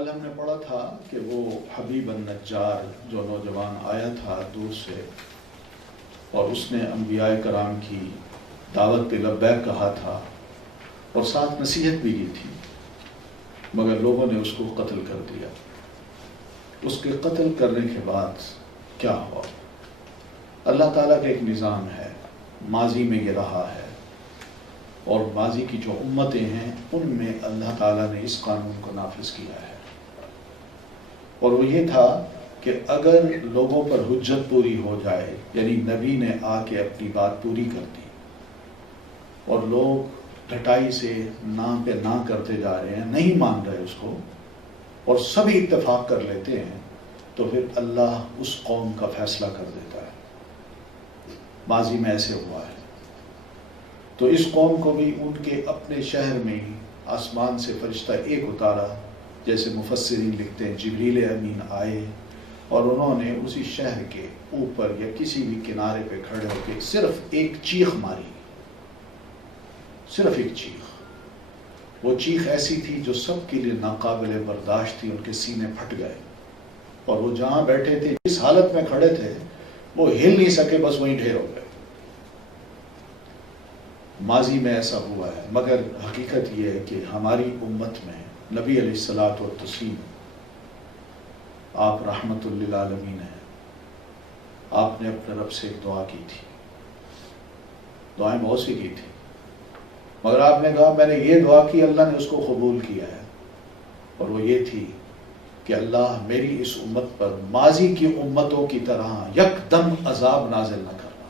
کل ہم نے پڑھا تھا کہ وہ حبیب النجار جو نوجوان آیا تھا دور سے اور اس نے انبیاء کرام کی دعوت پہ لبیک کہا تھا اور ساتھ نصیحت بھی کی تھی، مگر لوگوں نے اس کو قتل کر دیا۔ اس کے قتل کرنے کے بعد کیا ہوا؟ اللہ تعالیٰ کا ایک نظام ہے، ماضی میں یہ رہا ہے اور ماضی کی جو امتیں ہیں ان میں اللہ تعالیٰ نے اس قانون کو نافذ کیا ہے، اور وہ یہ تھا کہ اگر لوگوں پر حجت پوری ہو جائے، یعنی نبی نے آ کے اپنی بات پوری کر دی اور لوگ ڈٹائی سے نہ پہ نہ کرتے جا رہے ہیں، نہیں مان رہے اس کو اور سبھی اتفاق کر لیتے ہیں، تو پھر اللہ اس قوم کا فیصلہ کر دیتا ہے۔ ماضی میں ایسے ہوا ہے، تو اس قوم کو بھی ان کے اپنے شہر میں ہی آسمان سے فرشتہ ایک اتارا، جیسے مفسرین لکھتے ہیں جبریل امین آئے اور انہوں نے اسی شہر کے اوپر یا کسی بھی کنارے پہ کھڑے ہو کے صرف ایک چیخ ماری، صرف ایک چیخ۔ وہ چیخ ایسی تھی جو سب کے لیے ناقابل برداشت تھی، ان کے سینے پھٹ گئے اور وہ جہاں بیٹھے تھے، جس حالت میں کھڑے تھے، وہ ہل نہیں سکے، بس وہیں ڈھیر ہو گئے۔ ماضی میں ایسا ہوا ہے، مگر حقیقت یہ ہے کہ ہماری امت میں نبی علیہ الصلاۃ والتسلیم آپ رحمت للعالمین ہیں، آپ نے اپنے رب سے ایک دعا کی تھی، دعائیں بہت سی کی تھی، مگر آپ نے کہا میں نے یہ دعا کی، اللہ نے اس کو قبول کیا ہے، اور وہ یہ تھی کہ اللہ میری اس امت پر ماضی کی امتوں کی طرح یکدم عذاب نازل نہ کرنا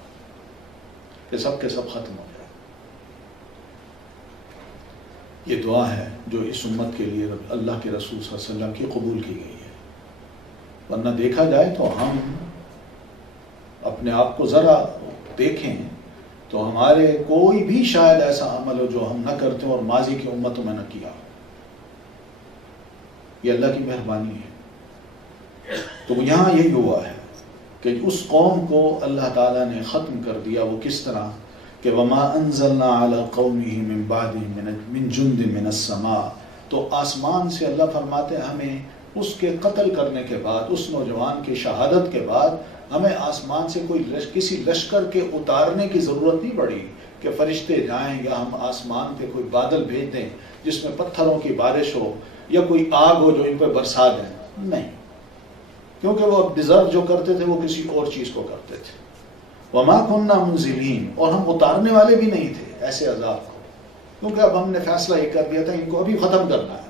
کہ سب کے سب ختم ہو جائے۔ یہ دعا ہے جو اس امت کے لیے اللہ کے رسول صلی اللہ علیہ وسلم کی قبول کی گئی ہے، ورنہ دیکھا جائے تو ہم اپنے آپ کو ذرا دیکھیں تو ہمارے کوئی بھی شاید ایسا عمل ہو جو ہم نہ کرتے اور ماضی کی امتوں میں نہ کیا ہو، یہ اللہ کی مہربانی ہے۔ تو یہاں یہی ہوا ہے کہ اس قوم کو اللہ تعالیٰ نے ختم کر دیا، وہ کس طرح کہ وَمَا أَنزَلْنَا عَلَىٰ قَوْمِهِ مِن بَعْدِهِ مِن جُندٍ مِّنَ السَّمَاءِ، تو آسمان سے اللہ فرماتے ہیں ہمیں اس کے قتل کرنے کے بعد، اس نوجوان کی شہادت کے بعد ہمیں آسمان سے کوئی کسی لشکر کے اتارنے کی ضرورت نہیں پڑی کہ فرشتے جائیں یا ہم آسمان پہ کوئی بادل بھیج دیں جس میں پتھروں کی بارش ہو یا کوئی آگ ہو جو ان پہ برسا دیں، نہیں، کیونکہ وہ ڈیزرو جو کرتے تھے وہ کسی اور چیز کو کرتے تھے۔ وَمَا كُنَّا مُنزِلِينَ، اور ہم اتارنے والے بھی نہیں تھے ایسے عذاب کو، کیونکہ اب ہم نے فیصلہ یہ کر دیا تھا ان کو ابھی ختم کرنا ہے۔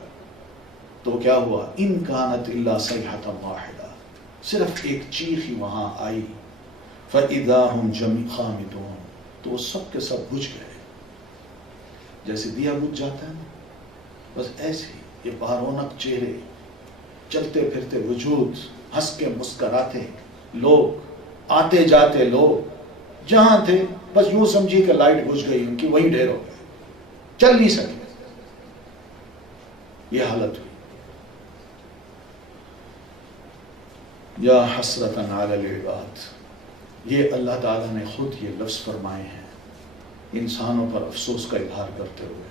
تو کیا ہوا؟ إِن كَانَتْ إِلَّا صَيْحَةً وَاحِدَةً، صرف ایک چیخ ہی وہاں آئی، فَإِذَا هُمْ جَمِيعٌ خَامِدُونَ، تو وہ سب کے سب بجھ گئے، جیسے دیا بجھ جاتا ہے نا، بس ایسے ہی یہ بارونق چہرے، چلتے پھرتے وجود، ہنس کے مسکراتے لوگ، آتے جاتے لوگ جہاں تھے، بس یوں سمجھی کہ لائٹ بجھ گئی ان کی، وہیں ڈھیر ہو گئے، چل نہیں سکے، یہ حالت ہوئی۔ یا حسرتاً علی العباد، یہ اللہ تعالیٰ نے خود یہ لفظ فرمائے ہیں انسانوں پر افسوس کا اظہار کرتے ہوئے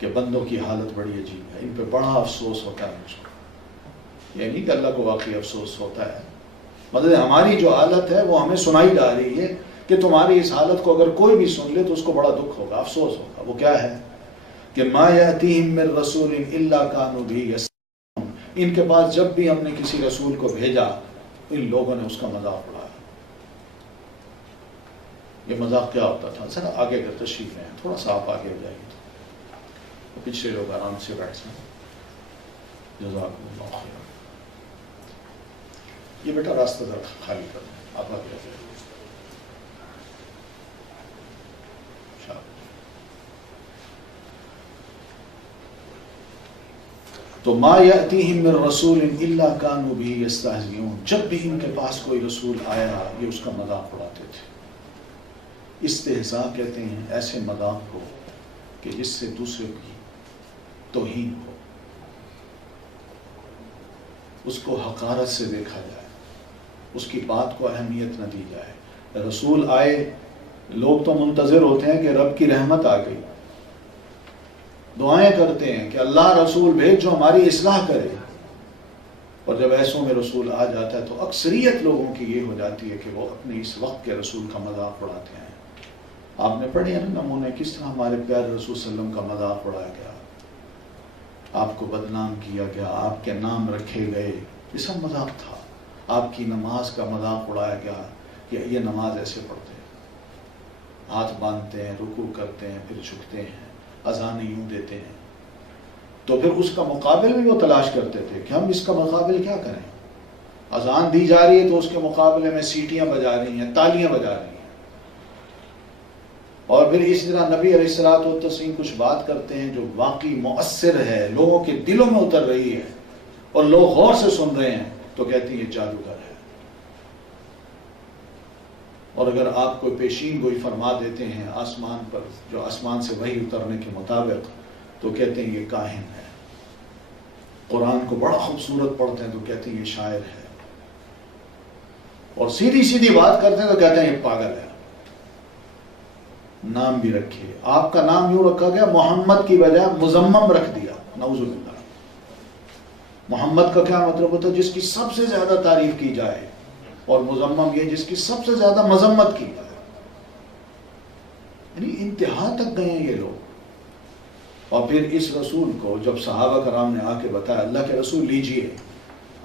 کہ بندوں کی حالت بڑی عجیب ہے، ان پہ بڑا افسوس ہوتا ہے مجھ کو، یہ نہیں کہ اللہ کو واقعی افسوس ہوتا ہے، مطلب ہماری جو حالت ہے وہ ہمیں سنائی جا رہی ہے کہ تمہاری اس حالت کو اگر کوئی بھی سن لے تو اس کو بڑا دکھ ہوگا، افسوس ہوگا۔ وہ کیا ہے کہ ما یأتیہم من رسول الا کانوا بہ یستہزئون، ان کے پاس جب بھی ہم نے کسی رسول کو بھیجا ان لوگوں نے اس کا مذاق اڑایا۔ یہ مذاق کیا ہوتا تھا؟ ذرا آگے اگر تشریف لیں، تھوڑا سا آپ آگے ہو جائیے تو پچھلے لوگ آرام سے بیٹھ سکیں۔ جزاکم اللہ خیر۔ یہ بیٹا راستہ ذرا خالی کر دیں، آپ آگے جائیے۔ تو ما یأتیہم من رسول الا کانوا بہ یستہزئون، جب بھی ان کے پاس کوئی رسول آیا یہ اس کا مذاق اڑاتے تھے۔ استہزاء کہتے ہیں ایسے مذاق کو کہ جس سے دوسرے کی توہین ہو، اس کو حقارت سے دیکھا جائے، اس کی بات کو اہمیت نہ دی جائے۔ رسول آئے، لوگ تو منتظر ہوتے ہیں کہ رب کی رحمت آ گئی، دعائیں کرتے ہیں کہ اللہ رسول بھیج جو ہماری اصلاح کرے، اور جب ایسوں میں رسول آ جاتا ہے تو اکثریت لوگوں کی یہ ہو جاتی ہے کہ وہ اپنے اس وقت کے رسول کا مذاق اڑاتے ہیں۔ آپ نے پڑھے ہیں نا نمونے کس طرح ہمارے پیارے رسول صلی اللہ علیہ وسلم کا مذاق اڑایا گیا، آپ کو بدنام کیا گیا، آپ کے نام رکھے گئے، یہ سب مذاق تھا۔ آپ کی نماز کا مذاق اڑایا گیا کہ یہ نماز ایسے پڑھتے ہیں، ہاتھ باندھتے ہیں، رکوع کرتے ہیں، پھر جھکتے ہیں، اذانیں یوں دیتے ہیں۔ تو پھر اس کا مقابل بھی وہ تلاش کرتے تھے کہ ہم اس کا مقابل کیا کریں۔ اذان دی جا رہی ہے تو اس کے مقابلے میں سیٹیاں بجا رہی ہیں، تالیاں بجا رہی ہیں، اور پھر اس طرح نبی علیہ الصلوۃ والتسلیم کچھ بات کرتے ہیں جو واقعی مؤثر ہے، لوگوں کے دلوں میں اتر رہی ہے اور لوگ غور سے سن رہے ہیں، تو کہتے ہیں یہ جادوگر ہے۔ اور اگر آپ کو پیشین گوئی فرما دیتے ہیں آسمان پر، جو آسمان سے وحی اترنے کے مطابق، تو کہتے ہیں یہ کاہن ہے۔ قرآن کو بڑا خوبصورت پڑھتے ہیں تو کہتے ہیں یہ شاعر ہے، اور سیدھی سیدھی بات کرتے ہیں تو کہتے ہیں یہ پاگل ہے۔ نام بھی رکھے، آپ کا نام یوں رکھا گیا، محمد کی بجائے مزمم رکھ دیا، نعوذ باللہ۔ محمد کا کیا مطلب ہوتا ہے؟ جس کی سب سے زیادہ تعریف کی جائے، اور مزمم یہ جس کی سب سے زیادہ مذمت کی جائے۔ یعنی انتہا تک گئے ہیں یہ لوگ۔ اور پھر اس رسول کو جب صحابہ کرام نے آ کے بتایا اللہ کے رسول لیجئے،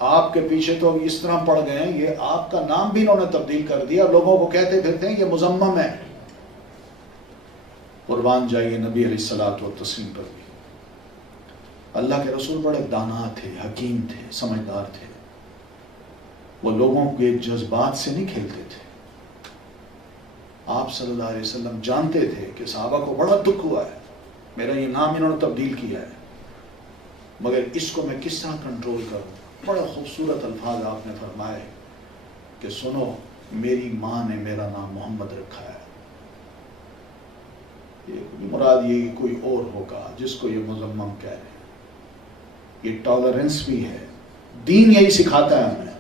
آپ کے پیچھے تو اس طرح پڑ گئے ہیں، یہ آپ کا نام بھی انہوں نے تبدیل کر دیا، لوگوں کو کہتے پھرتے ہیں یہ مزمم ہے۔ قربان جائیے نبی علیہ الصلوۃ والتسلیم پر بھی۔ اللہ کے رسول بڑے دانا تھے، حکیم تھے، سمجھدار تھے، وہ لوگوں کے جذبات سے نہیں کھیلتے تھے۔ آپ صلی اللہ علیہ وسلم جانتے تھے کہ صحابہ کو بڑا دکھ ہوا ہے، میرا یہ نام انہوں نے تبدیل کیا ہے، مگر اس کو میں کس طرح کنٹرول کروں۔ بڑے خوبصورت الفاظ آپ نے فرمائے کہ سنو، میری ماں نے میرا نام محمد رکھا ہے، یہ مراد یہ کوئی اور ہوگا جس کو یہ مذمم کہہ رہے ہیں۔ یہ ٹالرنس بھی ہے، دین یہی سکھاتا ہے ہمیں،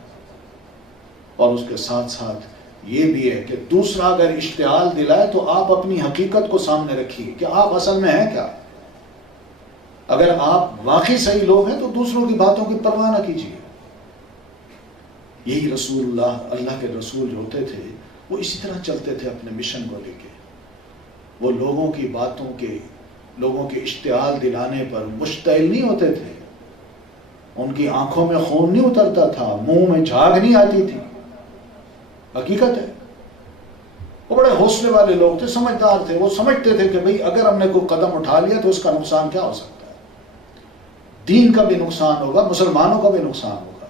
اور اس کے ساتھ ساتھ یہ بھی ہے کہ دوسرا اگر اشتعال دلائے تو آپ اپنی حقیقت کو سامنے رکھیے کہ آپ اصل میں ہیں کیا۔ اگر آپ واقعی صحیح لوگ ہیں تو دوسروں کی باتوں کی پرواہ نہ کیجیے۔ یہی رسول اللہ کے رسول جو ہوتے تھے وہ اسی طرح چلتے تھے اپنے مشن کو لے کے۔ وہ لوگوں کی باتوں کے، لوگوں کے اشتعال دلانے پر مشتعل نہیں ہوتے تھے، ان کی آنکھوں میں خون نہیں اترتا تھا، منہ میں جھاگ نہیں آتی تھی۔ حقیقت ہے وہ بڑے حوصلے والے لوگ تھے، سمجھدار تھے، وہ سمجھتے تھے کہ بھئی اگر ہم نے کوئی قدم اٹھا لیا تو اس کا نقصان کیا ہو سکتا ہے، دین کا بھی نقصان ہوگا، مسلمانوں کا بھی نقصان ہوگا۔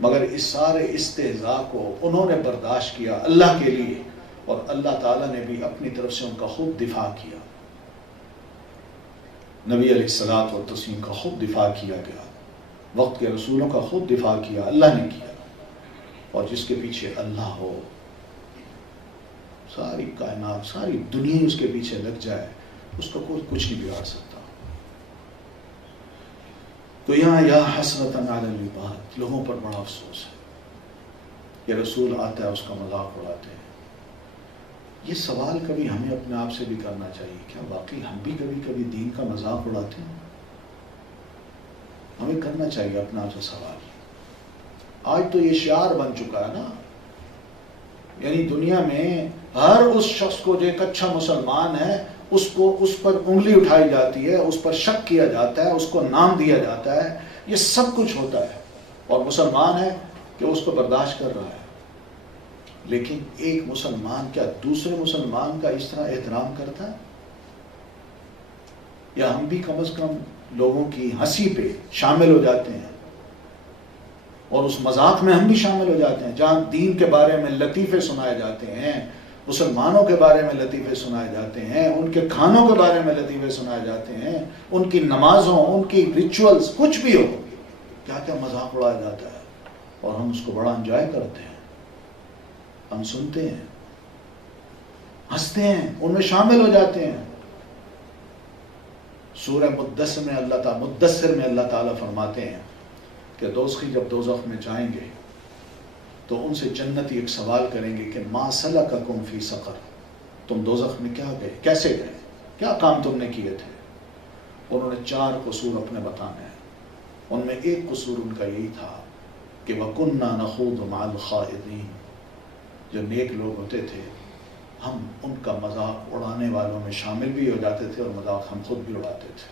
مگر اس سارے استہزاء کو انہوں نے برداشت کیا اللہ کے لیے، اور اللہ تعالیٰ نے بھی اپنی طرف سے ان کا خوب دفاع کیا۔ نبی علیہ الصلوۃ والتسلیم کا خوب دفاع کیا گیا، وقت کے رسولوں کا خوب دفاع کیا، اللہ نے کیا۔ اور جس کے پیچھے اللہ ہو، ساری کائنات، ساری دنیا اس کے پیچھے لگ جائے، اس کو کوئی کچھ نہیں بگاڑ سکتا۔ تو یہاں یا حسرتاً علی العباد، لوگوں پر بڑا افسوس ہے، یہ رسول آتا ہے اس کا مذاق اڑاتے ہیں۔ یہ سوال کبھی ہمیں اپنے آپ سے بھی کرنا چاہیے، کیا واقعی ہم بھی کبھی کبھی دین کا مذاق اڑاتے ہیں؟ ہمیں کرنا چاہیے اپنا آپ سے سوال۔ آج تو یہ شعار بن چکا ہے نا، یعنی دنیا میں ہر اس شخص کو جو ایک اچھا مسلمان ہے اس پر انگلی اٹھائی جاتی ہے، اس پر شک کیا جاتا ہے، اس کو نام دیا جاتا ہے، یہ سب کچھ ہوتا ہے، اور مسلمان ہے کہ اس کو برداشت کر رہا ہے۔ لیکن ایک مسلمان کیا دوسرے مسلمان کا اس طرح احترام کرتا ہے؟ یا ہم بھی کم از کم لوگوں کی ہنسی پہ شامل ہو جاتے ہیں، اور اس مذاق میں ہم بھی شامل ہو جاتے ہیں جہاں دین کے بارے میں لطیفے سنائے جاتے ہیں، مسلمانوں کے بارے میں لطیفے سنائے جاتے ہیں، ان کے کھانوں کے بارے میں لطیفے سنائے جاتے ہیں، ان کی نمازوں، ان کی ریچولز، کچھ بھی ہو، کیا کیا مذاق اڑایا جاتا ہے، اور ہم اس کو بڑا انجوائے کرتے ہیں، ہم سنتے ہیں، ہنستے ہیں، ان میں شامل ہو جاتے ہیں۔ سورہ مدثر میں اللہ تعالیٰ فرماتے ہیں کہ دوزخی جب دوزخ میں جائیں گے تو ان سے جنتی ایک سوال کریں گے کہ ما سلککم فی سقر، تم دوزخ میں کیا گئے، کیسے گئے، کیا کام تم نے کیے تھے؟ انہوں نے 4 قصور اپنے بتانے ہیں. ان میں ایک قصور ان کا یہی تھا کہ وَكُنَّا نَخُوضُ مَعَ الْخَائِضِينَ. جو نیک لوگ ہوتے تھے ہم ان کا مذاق اڑانے والوں میں شامل بھی ہو جاتے تھے اور مذاق ہم خود بھی اڑاتے تھے.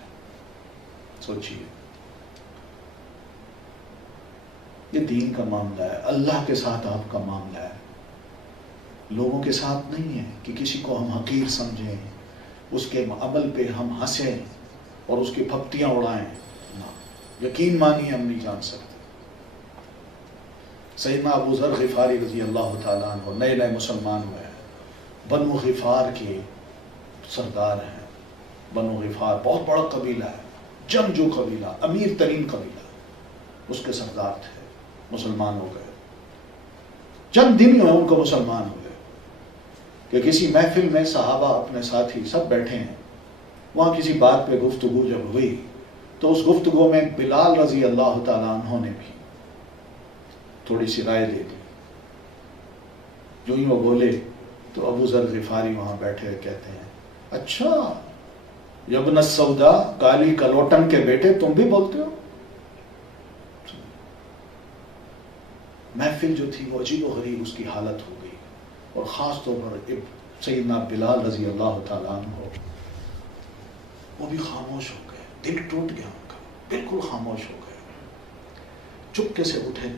سوچیے، یہ دین کا معاملہ ہے، اللہ کے ساتھ آپ کا معاملہ ہے، لوگوں کے ساتھ نہیں ہے کہ کسی کو ہم حقیر سمجھیں، اس کے عمل پہ ہم ہنسیں اور اس کی پھپتیاں اڑائیں. یقین مانیے ہم نہیں جان سکتے. سیدنا ابو ذر غفاری رضی اللہ تعالیٰ عنہ نئے نئے مسلمان ہوئے ہیں، بنو غفار کے سردار ہیں. بنو غفار بہت بڑا قبیلہ ہے، جنگجو قبیلہ، امیر ترین قبیلہ، اس کے سردار تھے. مسلمان ہو گئے، چند دن ہی ہوئے ان کو مسلمان ہوئے کہ کسی محفل میں صحابہ اپنے ساتھی سب بیٹھے ہیں، وہاں کسی بات پہ گفتگو جب ہوئی تو اس گفتگو میں بلال رضی اللہ تعالیٰ عنہ نے بھی تھوڑی سی رائے دے دی. جو ہی وہ بولے تو ابو ذر غفاری وہاں بیٹھے ہوئے کہتے ہیں اچھا یبن السودا، کالی کلوٹن کے بیٹے، تم بھی بولتے ہو؟ محفل جو تھی وہ عجیب و غریب اس کی حالت ہو گئی، اور خاص طور پر سیدنا بلال رضی اللہ تعالیٰ عنہ وہ بھی خاموش ہو گئے. دل ٹوٹ گیا ان کا، بالکل خاموش ہو گئے. چپکے سے اٹھے،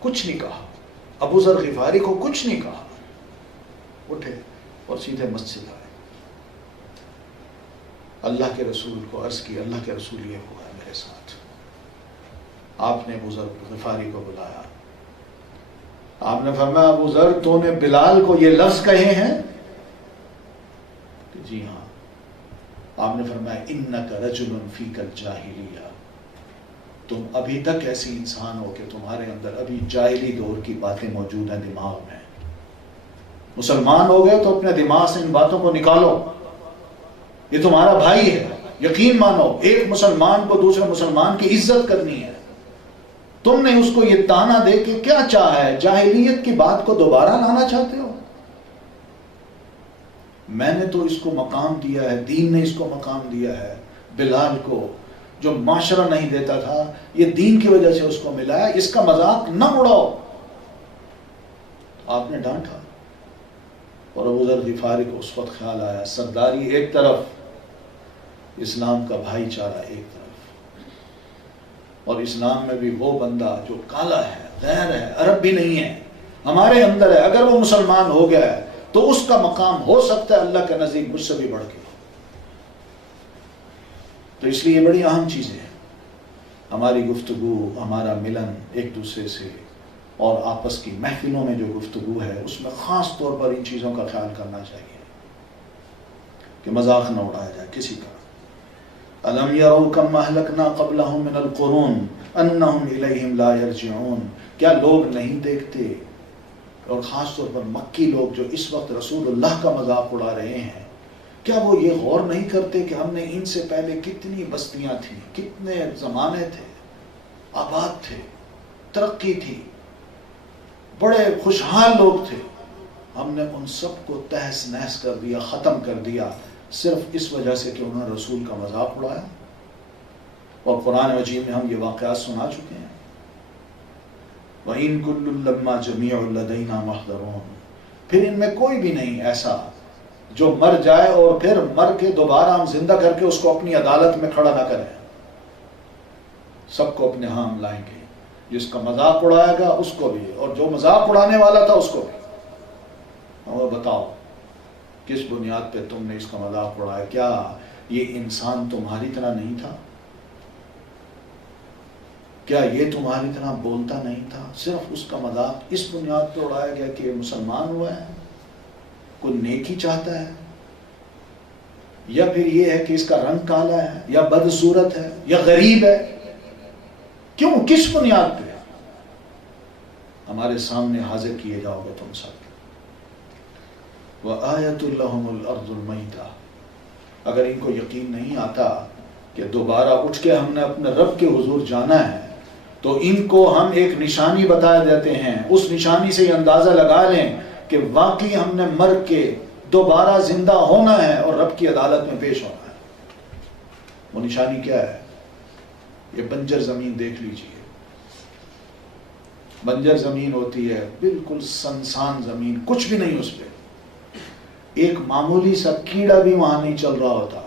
کچھ نہیں کہا، ابو ذر غفاری کو کچھ نہیں کہا، اٹھے اور سیدھے مسجد آئے. اللہ کے رسول کو عرض کی، اللہ کے رسول یہ ہوا ہے میرے ساتھ. آپ نے ابو ذر غفاری کو بلایا، آپ نے فرمایا ابو ذر تو نے بلال کو یہ لفظ کہے ہیں؟ کہ جی ہاں. آپ نے فرمایا انک رجل فیک الجاہلیہ، تم ابھی تک ایسی انسان ہو کہ تمہارے اندر ابھی جاہلی دور کی باتیں موجود ہیں دماغ میں. مسلمان ہو گئے تو اپنے دماغ سے ان باتوں کو نکالو. یہ تمہارا بھائی ہے، یقین مانو. ایک مسلمان کو دوسرے مسلمان کی عزت کرنی ہے. تم نے اس کو یہ تانا دے کے کیا چاہا ہے؟ جاہلیت کی بات کو دوبارہ لانا چاہتے ہو؟ میں نے تو اس کو مقام دیا ہے، دین نے اس کو مقام دیا ہے. بلال کو جو معاشرہ نہیں دیتا تھا یہ دین کی وجہ سے اس کو ملا ہے، اس کا مذاق نہ اڑاؤ. آپ نے ڈانٹا. اور ابو ذر غفاری کو اس وقت خیال آیا سرداری ایک طرف، اسلام کا بھائی چارہ ایک طرف. اور اسلام میں بھی وہ بندہ جو کالا ہے، غیر ہے، عرب بھی نہیں ہے، ہمارے اندر ہے، اگر وہ مسلمان ہو گیا ہے تو اس کا مقام ہو سکتا ہے اللہ کے نزدیک مجھ سے بھی بڑھ کے. تو اس لیے یہ بڑی اہم چیزیں ہیں. ہماری گفتگو، ہمارا ملن ایک دوسرے سے اور آپس کی محفلوں میں جو گفتگو ہے اس میں خاص طور پر ان چیزوں کا خیال کرنا چاہیے کہ مذاق نہ اڑایا جائے کسی کا. أَلَمْ يَرَوْا كَمْ أَهْلَكْنَا قَبْلَهُمْ مِنَ الْقُرُونِ أَنَّهُمْ إِلَيْهِمْ لَا يَرْجِعُونَ. کیا لوگ نہیں دیکھتے، اور خاص طور پر مکی لوگ جو اس وقت رسول اللہ کا مذاق اڑا رہے ہیں، کیا وہ یہ غور نہیں کرتے کہ ہم نے ان سے پہلے کتنی بستیاں تھیں، کتنے زمانے تھے، آباد تھے، ترقی تھی، بڑے خوشحال لوگ تھے، ہم نے ان سب کو تہس نہس کر دیا، ختم کر دیا، صرف اس وجہ سے کہ انہوں نے رسول کا مذاق اڑایا. اور قرآن مجید میں ہم یہ واقعات سنا چکے ہیں. وَإِن كُلٌّ لَمَّا جَمِيعٌ لَدَيْنَا مُحْضَرُونَ. پھر ان میں کوئی بھی نہیں ایسا جو مر جائے اور پھر مر کے دوبارہ ہم زندہ کر کے اس کو اپنی عدالت میں کھڑا نہ کریں. سب کو اپنے ہاں ہم لائیں گے. جس کا مذاق اڑائے گا اس کو بھی، اور جو مذاق اڑانے والا تھا اس کو بھی. اور بتاؤ کس بنیاد پہ تم نے اس کا مذاق اڑایا؟ کیا یہ انسان تمہاری طرح نہیں تھا؟ کیا یہ تمہاری طرح بولتا نہیں تھا؟ صرف اس کا مذاق اس بنیاد پہ اڑایا گیا کہ یہ مسلمان ہوا ہے، کوئی نیکی چاہتا ہے، یا پھر یہ ہے کہ اس کا رنگ کالا ہے، یا بدصورت ہے، یا غریب ہے. کیوں؟ کس بنیاد پہ ہمارے سامنے حاضر کیے جاؤ گے تم سب؟ وَآیَةٌ لَهُمُ الْأَرْضُ الْمَيْتَةُ. اگر ان کو یقین نہیں آتا کہ دوبارہ اٹھ کے ہم نے اپنے رب کے حضور جانا ہے تو ان کو ہم ایک نشانی بتا دیتے ہیں. اس نشانی سے یہ اندازہ لگا لیں کہ واقعی ہم نے مر کے دوبارہ زندہ ہونا ہے اور رب کی عدالت میں پیش ہونا ہے. وہ نشانی کیا ہے؟ یہ بنجر زمین دیکھ لیجئے. بنجر زمین ہوتی ہے بالکل سنسان زمین، کچھ بھی نہیں اس پہ، ایک معمولی سا کیڑا بھی وہاں نہیں چل رہا ہوتا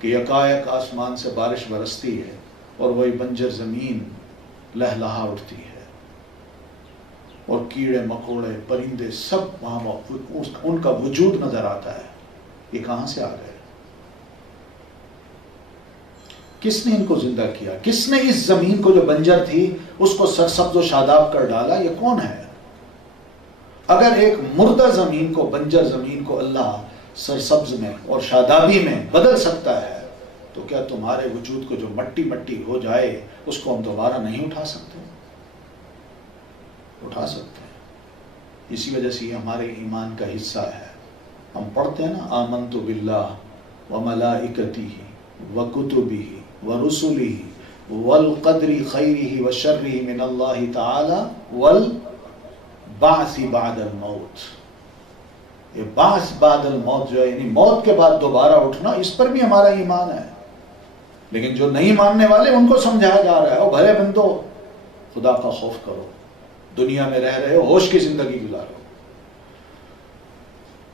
کہ یکایک آسمان سے بارش برستی ہے اور وہی بنجر زمین لہلہا اٹھتی ہے اور کیڑے مکوڑے پرندے سب وہاں ان کا وجود نظر آتا ہے. یہ کہاں سے آ گئے؟ کس نے ان کو زندہ کیا؟ کس نے اس زمین کو جو بنجر تھی اس کو سرسبز و شاداب کر ڈالا؟ یہ کون ہے؟ اگر ایک مردہ زمین کو، بنجر زمین کو اللہ سرسبز میں اور شادابی میں بدل سکتا ہے تو کیا تمہارے وجود کو جو مٹی مٹی ہو جائے اس کو ہم دوبارہ نہیں اٹھا سکتے؟ اٹھا سکتے ہیں. اسی وجہ سے یہ ہمارے ایمان کا حصہ ہے. ہم پڑھتے ہیں نا آمنت باللہ وملائکتہ وکتبہ ورسلہ والقدر خیرہ وشرہ من اللہ تعالی والبعث بعد الموت. یہ بعث بعد الموت جو ہے یعنی موت کے بعد دوبارہ اٹھنا، اس پر بھی ہمارا ایمان ہے. لیکن جو نہیں ماننے والے ان کو سمجھایا جا رہا ہے او بھلے بندو خدا کا خوف کرو، دنیا میں رہ رہے ہو ہوش کی زندگی گزارو.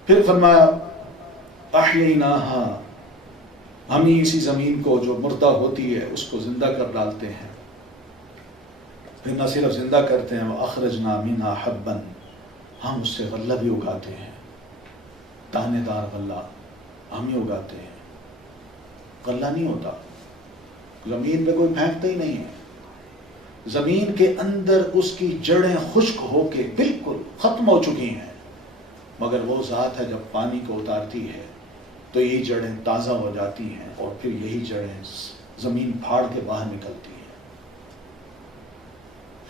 پھر فرمایا احییناہا، ہم ہی اسی زمین کو جو مردہ ہوتی ہے اس کو زندہ کر ڈالتے ہیں. پھر نہ صرف زندہ کرتے ہیں، اخرجنا منہا حبا، ہم اس سے غلہ بھی اگاتے ہیں، دانے دار غلہ ہم ہی اگاتے ہیں. غلہ نہیں ہوتا، زمین پہ کوئی پھینکتا ہی نہیں ہے. زمین کے اندر اس کی جڑیں خشک ہو کے بالکل ختم ہو چکی ہیں، مگر وہ ذات ہے جب پانی کو اتارتی ہے تو یہی جڑیں تازہ ہو جاتی ہیں اور پھر یہی جڑیں زمین پھاڑ کے باہر نکلتی ہیں.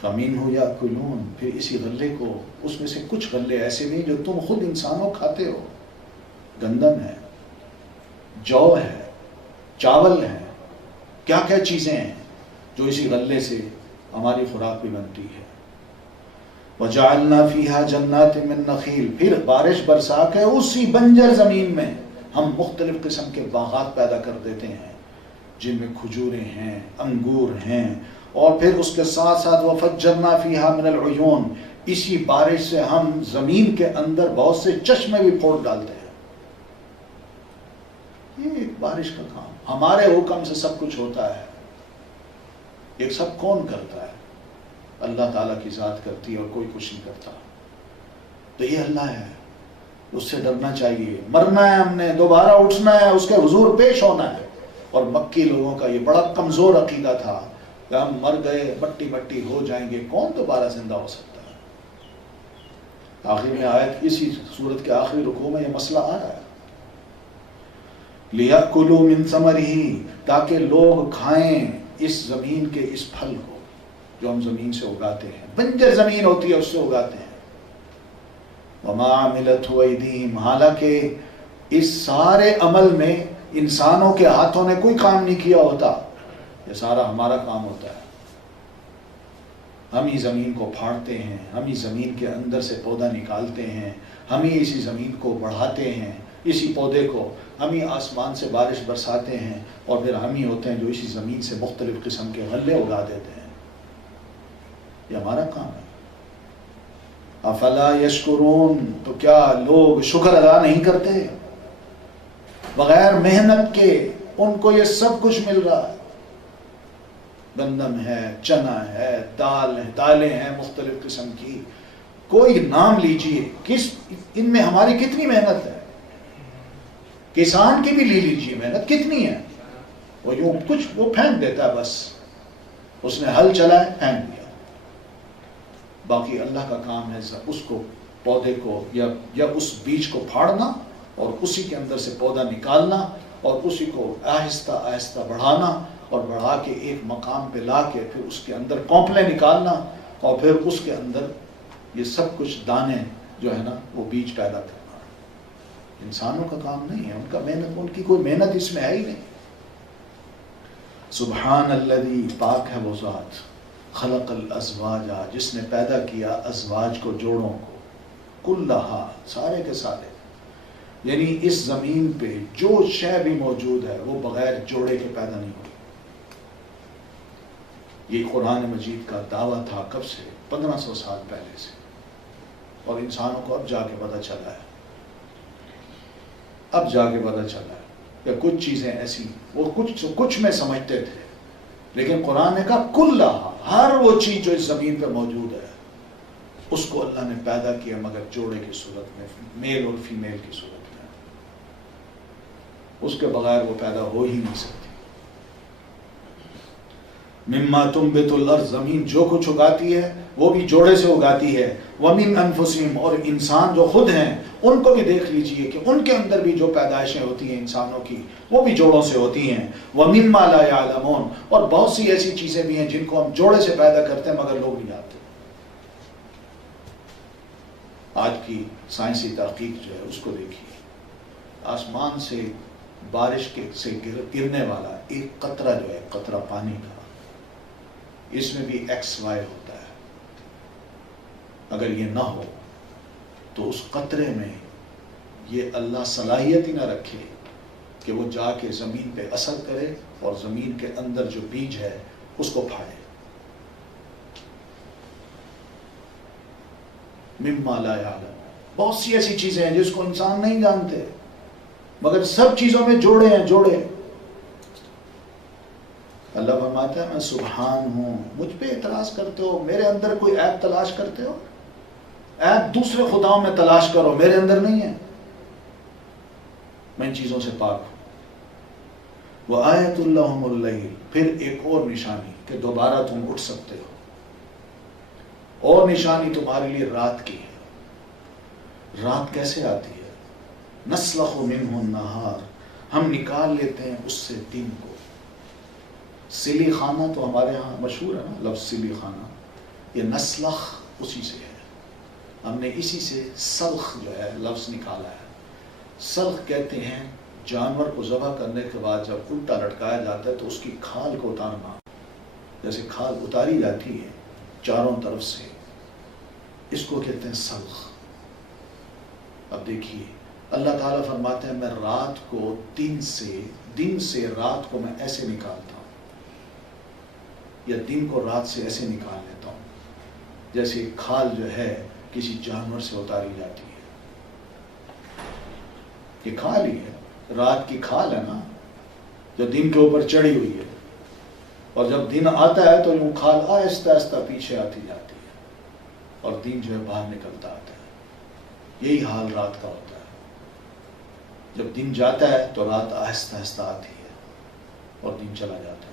فَمِنْهُ يَأْكُلُونَ، پھر اسی غلے کو، اس میں سے کچھ غلے ایسے نہیں جو تم خود انسانوں کھاتے ہو. گندم ہے، جو ہے، چاول ہے، کیا کیا چیزیں ہیں جو اسی غلے سے ہماری خوراک بھی بنتی ہے. وَجَعَلْنَا فِيهَا جَنَّاتٍ مِّن نَخِيلٍ، پھر بارش برسا کے اسی بنجر زمین میں ہم مختلف قسم کے باغات پیدا کر دیتے ہیں جن میں کھجوریں ہیں، انگور ہیں، اور پھر اس کے ساتھ ساتھ وَفَجَّرْنَا فِيهَا مِنَ الْعُيُونِ، اسی بارش سے ہم زمین کے اندر بہت سے چشمے بھی پھوڑ ڈالتے ہیں. یہ ایک بارش کا کام ہمارے حکم سے سب کچھ ہوتا ہے. ایک سب کون کرتا ہے؟ اللہ تعالیٰ کی ذات کرتی ہے اور کوئی کچھ نہیں کرتا. تو یہ اللہ ہے، اس سے ڈرنا چاہیے. مرنا ہے ہم نے، دوبارہ اٹھنا ہے، اس کے حضور پیش ہونا ہے. اور مکی لوگوں کا یہ بڑا کمزور عقیدہ تھا کہ ہم مر گئے، مٹی مٹی ہو جائیں گے، کون دوبارہ زندہ ہو سکتا ہے. آخر میں آیت اسی سورت کے آخری رکوع میں یہ مسئلہ آ رہا ہے. لِيَأْكُلُوا مِن ثَمَرِهِ، تاکہ لوگ کھائیں اس زمین کے اس پھل کو جو ہم زمین سے اگاتے ہیں. بنجر زمین ہوتی ہے اس سے اگاتے ہیں. وَمَا عَمِلَتْهُ أَيْدِيهِمْ، حالانکہ اس سارے عمل میں انسانوں کے ہاتھوں نے کوئی کام نہیں کیا ہوتا، یہ سارا ہمارا کام ہوتا ہے. ہم ہی زمین کو پھاڑتے ہیں، ہم ہی زمین کے اندر سے پودا نکالتے ہیں، ہم ہی اسی زمین کو بڑھاتے ہیں، اسی پودے کو ہم ہی آسمان سے بارش برساتے ہیں، اور پھر ہم ہی ہوتے ہیں جو اسی زمین سے مختلف قسم کے غلے اگا دیتے ہیں. یہ ہمارا کام ہے. افلا یشکرون، تو کیا لوگ شکر ادا نہیں کرتے؟ بغیر محنت کے ان کو یہ سب کچھ مل رہا ہے. گندم ہے، چنا ہے، دالیں ہیں مختلف قسم کی. کوئی نام لیجئے، ان میں ہماری کتنی محنت ہے. کسان کی بھی لے لیجئے، محنت کتنی ہے. وہ یوں کچھ وہ پھینک دیتا ہے، بس اس نے ہل چلائے پھینک دیا. باقی اللہ کا کام ہے اس کو، پودے کو یا اس بیج کو پھاڑنا اور اسی کے اندر سے پودا نکالنا اور اسی کو آہستہ آہستہ بڑھانا اور بڑھا کے ایک مقام پہ لا کے پھر اس کے اندر کونپلیں نکالنا اور پھر اس کے اندر یہ سب کچھ دانے جو ہے نا وہ بیج پیدا کرنا. انسانوں کا کام نہیں ہے، ان کا محنت، ان کی کوئی محنت اس میں ہے ہی نہیں. سبحان الذی، پاک ہے وہ ذات، خلق الازواج، جس نے پیدا کیا ازواج کو، جوڑوں کو، کلہا، سارے کے سارے، یعنی اس زمین پہ جو شے بھی موجود ہے وہ بغیر جوڑے کے پیدا نہیں ہوئی. یہ قرآن مجید کا دعویٰ تھا کب سے؟ 1500 سال پہلے سے، اور انسانوں کو اب جا کے پتہ چلا ہے، اب جا کے پتہ چلا ہے کہ کچھ چیزیں ایسی وہ کچھ میں سمجھتے تھے، لیکن قرآن نے کہا کلھا، ہر وہ چیز جو اس زمین پہ موجود ہے اس کو اللہ نے پیدا کیا مگر جوڑے کی صورت میں، میل اور فیمیل کی صورت میں. اس کے بغیر وہ پیدا ہو ہی نہیں سکتی. مما تنبت الارض، زمین جو کچھ اگاتی ہے وہ بھی جوڑے سے اگاتی ہے. ومن انفسہم، اور انسان جو خود ہیں ان کو بھی دیکھ لیجئے کہ ان کے اندر بھی جو پیدائشیں ہوتی ہیں انسانوں کی وہ بھی جوڑوں سے ہوتی ہیں. ومما لا یعلمون، اور بہت سی ایسی چیزیں بھی ہیں جن کو ہم جوڑے سے پیدا کرتے ہیں مگر لوگ نہیں جانتے. آج کی سائنسی تحقیق جو ہے اس کو دیکھیے، آسمان سے بارش سے گرنے والا ایک قطرہ جو ہے، قطرہ پانی کا، اس میں بھی ایکس وائی ہوتا ہے. اگر یہ نہ ہو تو اس قطرے میں یہ اللہ صلاحیت ہی نہ رکھے کہ وہ جا کے زمین پہ اثر کرے اور زمین کے اندر جو بیج ہے اس کو پھاڑے. مما لا یعلم، بہت سی ایسی چیزیں ہیں جس کو انسان نہیں جانتے مگر سب چیزوں میں جوڑے ہیں، جوڑے. اللہ فرماتا ہے میں سبحان ہوں، مجھ پہ اعتراض کرتے ہو، میرے اندر کوئی عیب تلاش کرتے ہو، عیب دوسرے خداؤں میں تلاش کرو، میرے اندر نہیں ہے، میں ان چیزوں سے پاک ہوں. وَآیَةٌ لَهُمُ اللَّيْلُ، پھر ایک اور نشانی کہ دوبارہ تم اٹھ سکتے ہو. اور نشانی تمہارے لیے رات کی ہے. رات کیسے آتی ہے؟ نسلخ منہ النہار، ہم نکال لیتے ہیں اس سے دن کو. سلی خانہ تو ہمارے ہاں مشہور ہے نا، لفظ سلی خانہ، یہ نسلخ اسی سے ہے. ہم نے اسی سے سلخ جو ہے لفظ نکالا ہے. سلخ کہتے ہیں جانور کو ذبح کرنے کے بعد جب الٹا لٹکایا جاتا ہے تو اس کی کھال کو اتارنا، جیسے کھال اتاری جاتی ہے چاروں طرف سے، اس کو کہتے ہیں سلخ. اب دیکھیے اللہ تعالیٰ فرماتے ہیں میں رات کو دن سے رات کو میں ایسے نکالتا ہوں، یا دن کو رات سے ایسے نکال لیتا ہوں جیسے کھال جو ہے کسی جانور سے اتاری جاتی ہے. یہ کھال ہی ہے، رات کی کھال ہے نا جو دن کے اوپر چڑھی ہوئی ہے، اور جب دن آتا ہے تو یوں کھال آہستہ آہستہ پیچھے آتی جاتی ہے اور دن جو ہے باہر نکلتا آتا ہے. یہی حال رات کا ہوتا ہے، جب دن جاتا ہے تو رات آہستہ آہستہ آتی ہے اور دن چلا جاتا ہے.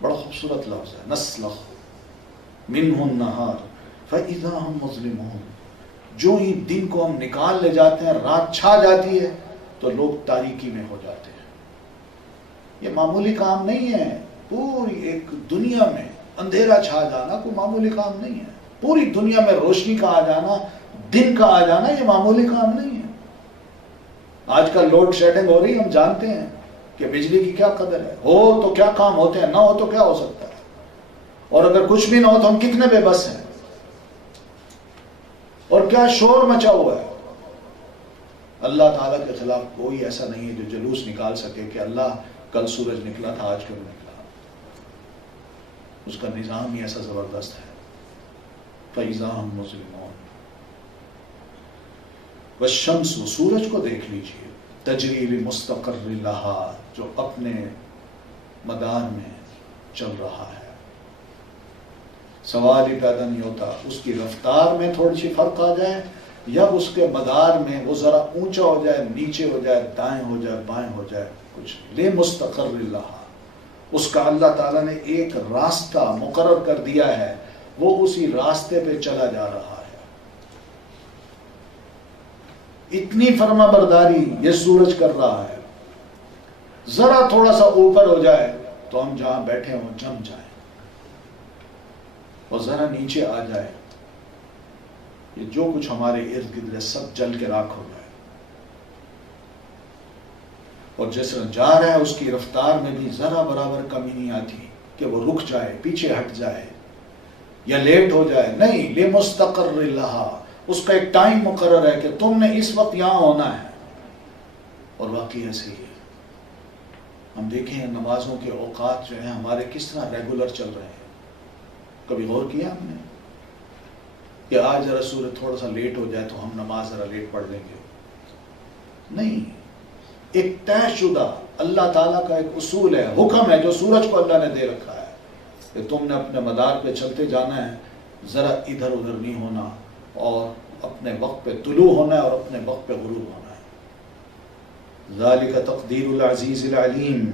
بڑا خوبصورت لفظ ہے نسلخ منہ النہار فاذا ہم مظلمون. جو ہی دن کو ہم نکال لے جاتے ہیں رات چھا جاتی ہے تو لوگ تاریکی میں ہو جاتے ہیں. یہ معمولی کام نہیں ہے، پوری ایک دنیا میں اندھیرا چھا جانا کوئی معمولی کام نہیں ہے. پوری دنیا میں روشنی کا آ جانا، دن کا آ جانا، یہ معمولی کام نہیں ہے. آج کل لوڈ شیڈنگ ہو رہی، ہم جانتے ہیں کہ بجلی کی کیا قدر ہے، ہو تو کیا کام ہوتے ہیں، نہ ہو تو کیا ہو سکتا ہے، اور اگر کچھ بھی نہ ہو تو ہم کتنے بے بس ہیں، اور کیا شور مچا ہوا ہے. اللہ تعالیٰ کے خلاف کوئی ایسا نہیں ہے جو جلوس نکال سکے کہ اللہ کل سورج نکلا تھا آج کیوں نکلا. اس کا نظام ہی ایسا زبردست ہے. فَإِذَا هُمْ مُظْلِمُونَ. والشمس، سورج کو دیکھ لیجئے، تجری لمستقر لہا، جو اپنے مدار میں چل رہا ہے. سوال ہی پیدا نہیں ہوتا اس کی رفتار میں تھوڑی سی فرق آ جائے یا اس کے مدار میں وہ ذرا اونچا ہو جائے، نیچے ہو جائے، دائیں ہو جائے، بائیں ہو جائے، کچھ لمستقر لہا. اس کا اللہ تعالیٰ نے ایک راستہ مقرر کر دیا ہے، وہ اسی راستے پہ چلا جا رہا ہے. اتنی فرما برداری یہ سورج کر رہا ہے. ذرا تھوڑا سا اوپر ہو جائے تو ہم جہاں بیٹھے ہوں جم جائیں، اور ذرا نیچے آ جائے یہ جو کچھ ہمارے ارد گرد ہے سب جل کے راکھ ہو جائے. اور جس طرح جا رہا ہے اس کی رفتار میں بھی ذرا برابر کمی نہیں آتی کہ وہ رک جائے، پیچھے ہٹ جائے یا لیٹ ہو جائے. نہیں، لمستقر لہا، اس کا ایک ٹائم مقرر ہے کہ تم نے اس وقت یہاں ہونا ہے، اور واقعی ایسے ہی ہے۔ ہم دیکھیں نمازوں کے اوقات جو ہیں ہمارے کس طرح ریگولر چل رہے ہیں، کبھی غور کیا ہم نے کہ آج ذرا سورج تھوڑا سا لیٹ ہو جائے تو ہم نماز ذرا لیٹ پڑھ لیں گے؟ نہیں، ایک طے شدہ اللہ تعالیٰ کا ایک اصول ہے، حکم ہے جو سورج کو اللہ نے دے رکھا ہے کہ تم نے اپنے مدار پہ چلتے جانا ہے، ذرا ادھر ادھر نہیں ہونا، اور اپنے وقت پہ طلوع ہونا ہے اور اپنے وقت پہ غروب ہونا ہے۔ ذالک تقدیر العزیز العلیم،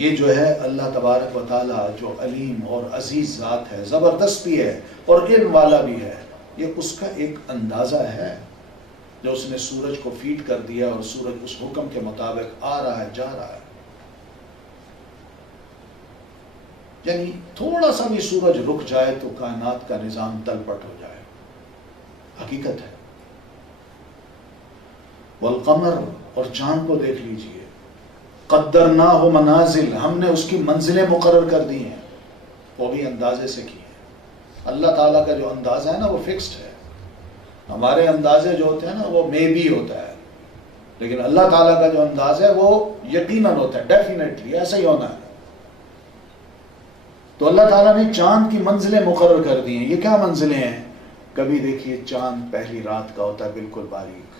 یہ جو ہے اللہ تبارک و تعالیٰ جو علیم اور عزیز ذات ہے، زبردست بھی ہے اور علم والا بھی ہے، یہ اس کا ایک اندازہ ہے جو اس نے سورج کو فیڈ کر دیا، اور سورج اس حکم کے مطابق آ رہا ہے، جا رہا ہے۔ یعنی تھوڑا سا بھی سورج رک جائے تو کائنات کا نظام تل پٹ ہو جائے، حقیقت ہے۔ والقمر، اور چاند کو دیکھ لیجئے، قدرناہ منازل، ہم نے اس کی منزلیں مقرر کر دی ہیں، وہ بھی اندازے سے کی ہیں۔ اللہ تعالیٰ کا جو اندازہ ہے نا وہ فکسڈ ہے، ہمارے اندازے جو ہوتے ہیں نا وہ مے بھی ہوتا ہے، لیکن اللہ تعالیٰ کا جو انداز ہے وہ یقیناً ہوتا ہے، ڈیفینیٹلی ایسا ہی ہونا ہے۔ تو اللہ تعالیٰ نے چاند کی منزلیں مقرر کر دی ہیں۔ یہ کیا منزلیں ہیں؟ کبھی دیکھیے چاند پہلی رات کا ہوتا ہے بالکل باریک،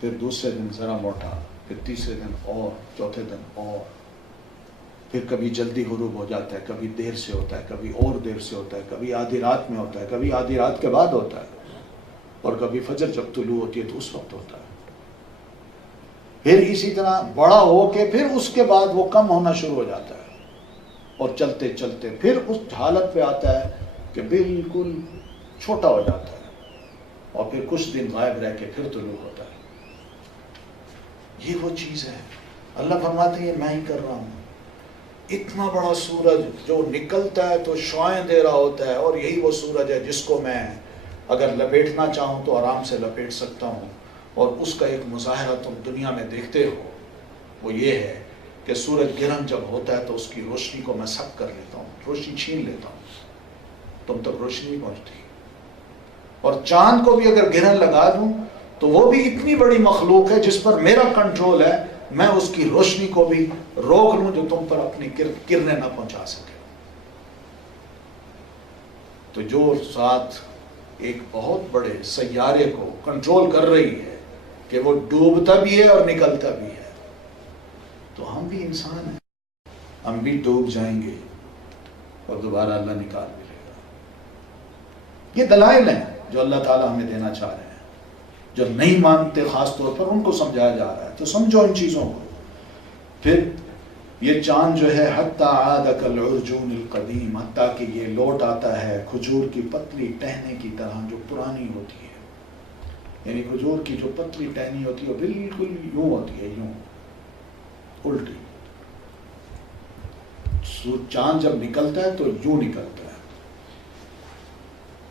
پھر دوسرے دن ذرا موٹا، پھر تیسرے دن اور، چوتھے دن اور، پھر کبھی جلدی غروب ہو جاتا ہے، کبھی دیر سے ہوتا ہے، کبھی اور دیر سے ہوتا ہے، کبھی آدھی رات میں ہوتا ہے، کبھی آدھی رات کے بعد ہوتا ہے، اور کبھی فجر جب طلوع ہوتی ہے تو اس وقت ہوتا ہے۔ پھر اسی طرح بڑا ہو کے پھر اس کے بعد وہ کم ہونا شروع ہو جاتا ہے، اور چلتے چلتے پھر اس حالت پہ آتا ہے کہ بالکل چھوٹا ہو جاتا ہے، اور پھر کچھ دن غائب رہ کے پھر طلوع ہوتا ہے۔ یہ وہ چیز ہے، اللہ فرماتے ہیں یہ میں ہی کر رہا ہوں۔ اتنا بڑا سورج جو نکلتا ہے تو شعاعیں دے رہا ہوتا ہے، اور یہی وہ سورج ہے جس کو میں اگر لپیٹنا چاہوں تو آرام سے لپیٹ سکتا ہوں، اور اس کا ایک مظاہرہ تم دنیا میں دیکھتے ہو، وہ یہ ہے کہ سورج گرہن جب ہوتا ہے تو اس کی روشنی کو میں سب کر لیتا ہوں، روشنی چھین لیتا ہوں، تم تک روشنی نہیں پہنچتی۔ اور چاند کو بھی اگر گرہن لگا دوں تو وہ بھی اتنی بڑی مخلوق ہے جس پر میرا کنٹرول ہے، میں اس کی روشنی کو بھی روک لوں جو تم پر اپنی کرنیں نہ پہنچا سکے۔ تو جو ذات ایک بہت بڑے سیارے کو کنٹرول کر رہی ہے کہ وہ ڈوبتا بھی ہے اور نکلتا بھی ہے، تو ہم بھی انسان ہیں، ہم بھی ڈوب جائیں گے اور دوبارہ اللہ نکال بھی لے گا۔ یہ دلائل ہیں جو اللہ تعالیٰ ہمیں دینا چاہ رہے ہیں، جو نہیں مانتے خاص طور پر ان کو سمجھایا جا رہا ہے، تو سمجھو ان چیزوں کو۔ پھر یہ چاند جو ہے حتیٰ عاد کالعرجون القدیم، حتیٰ کہ یہ لوٹ آتا ہے کھجور کی پتلی ٹہنی کی طرح جو پرانی ہوتی ہے۔ یعنی کھجور کی جو پتلی ٹہنی ہوتی ہے وہ بالکل یوں ہوتی ہے، یوں الٹی۔ چاند جب نکلتا ہے تو یوں نکلتا ہے،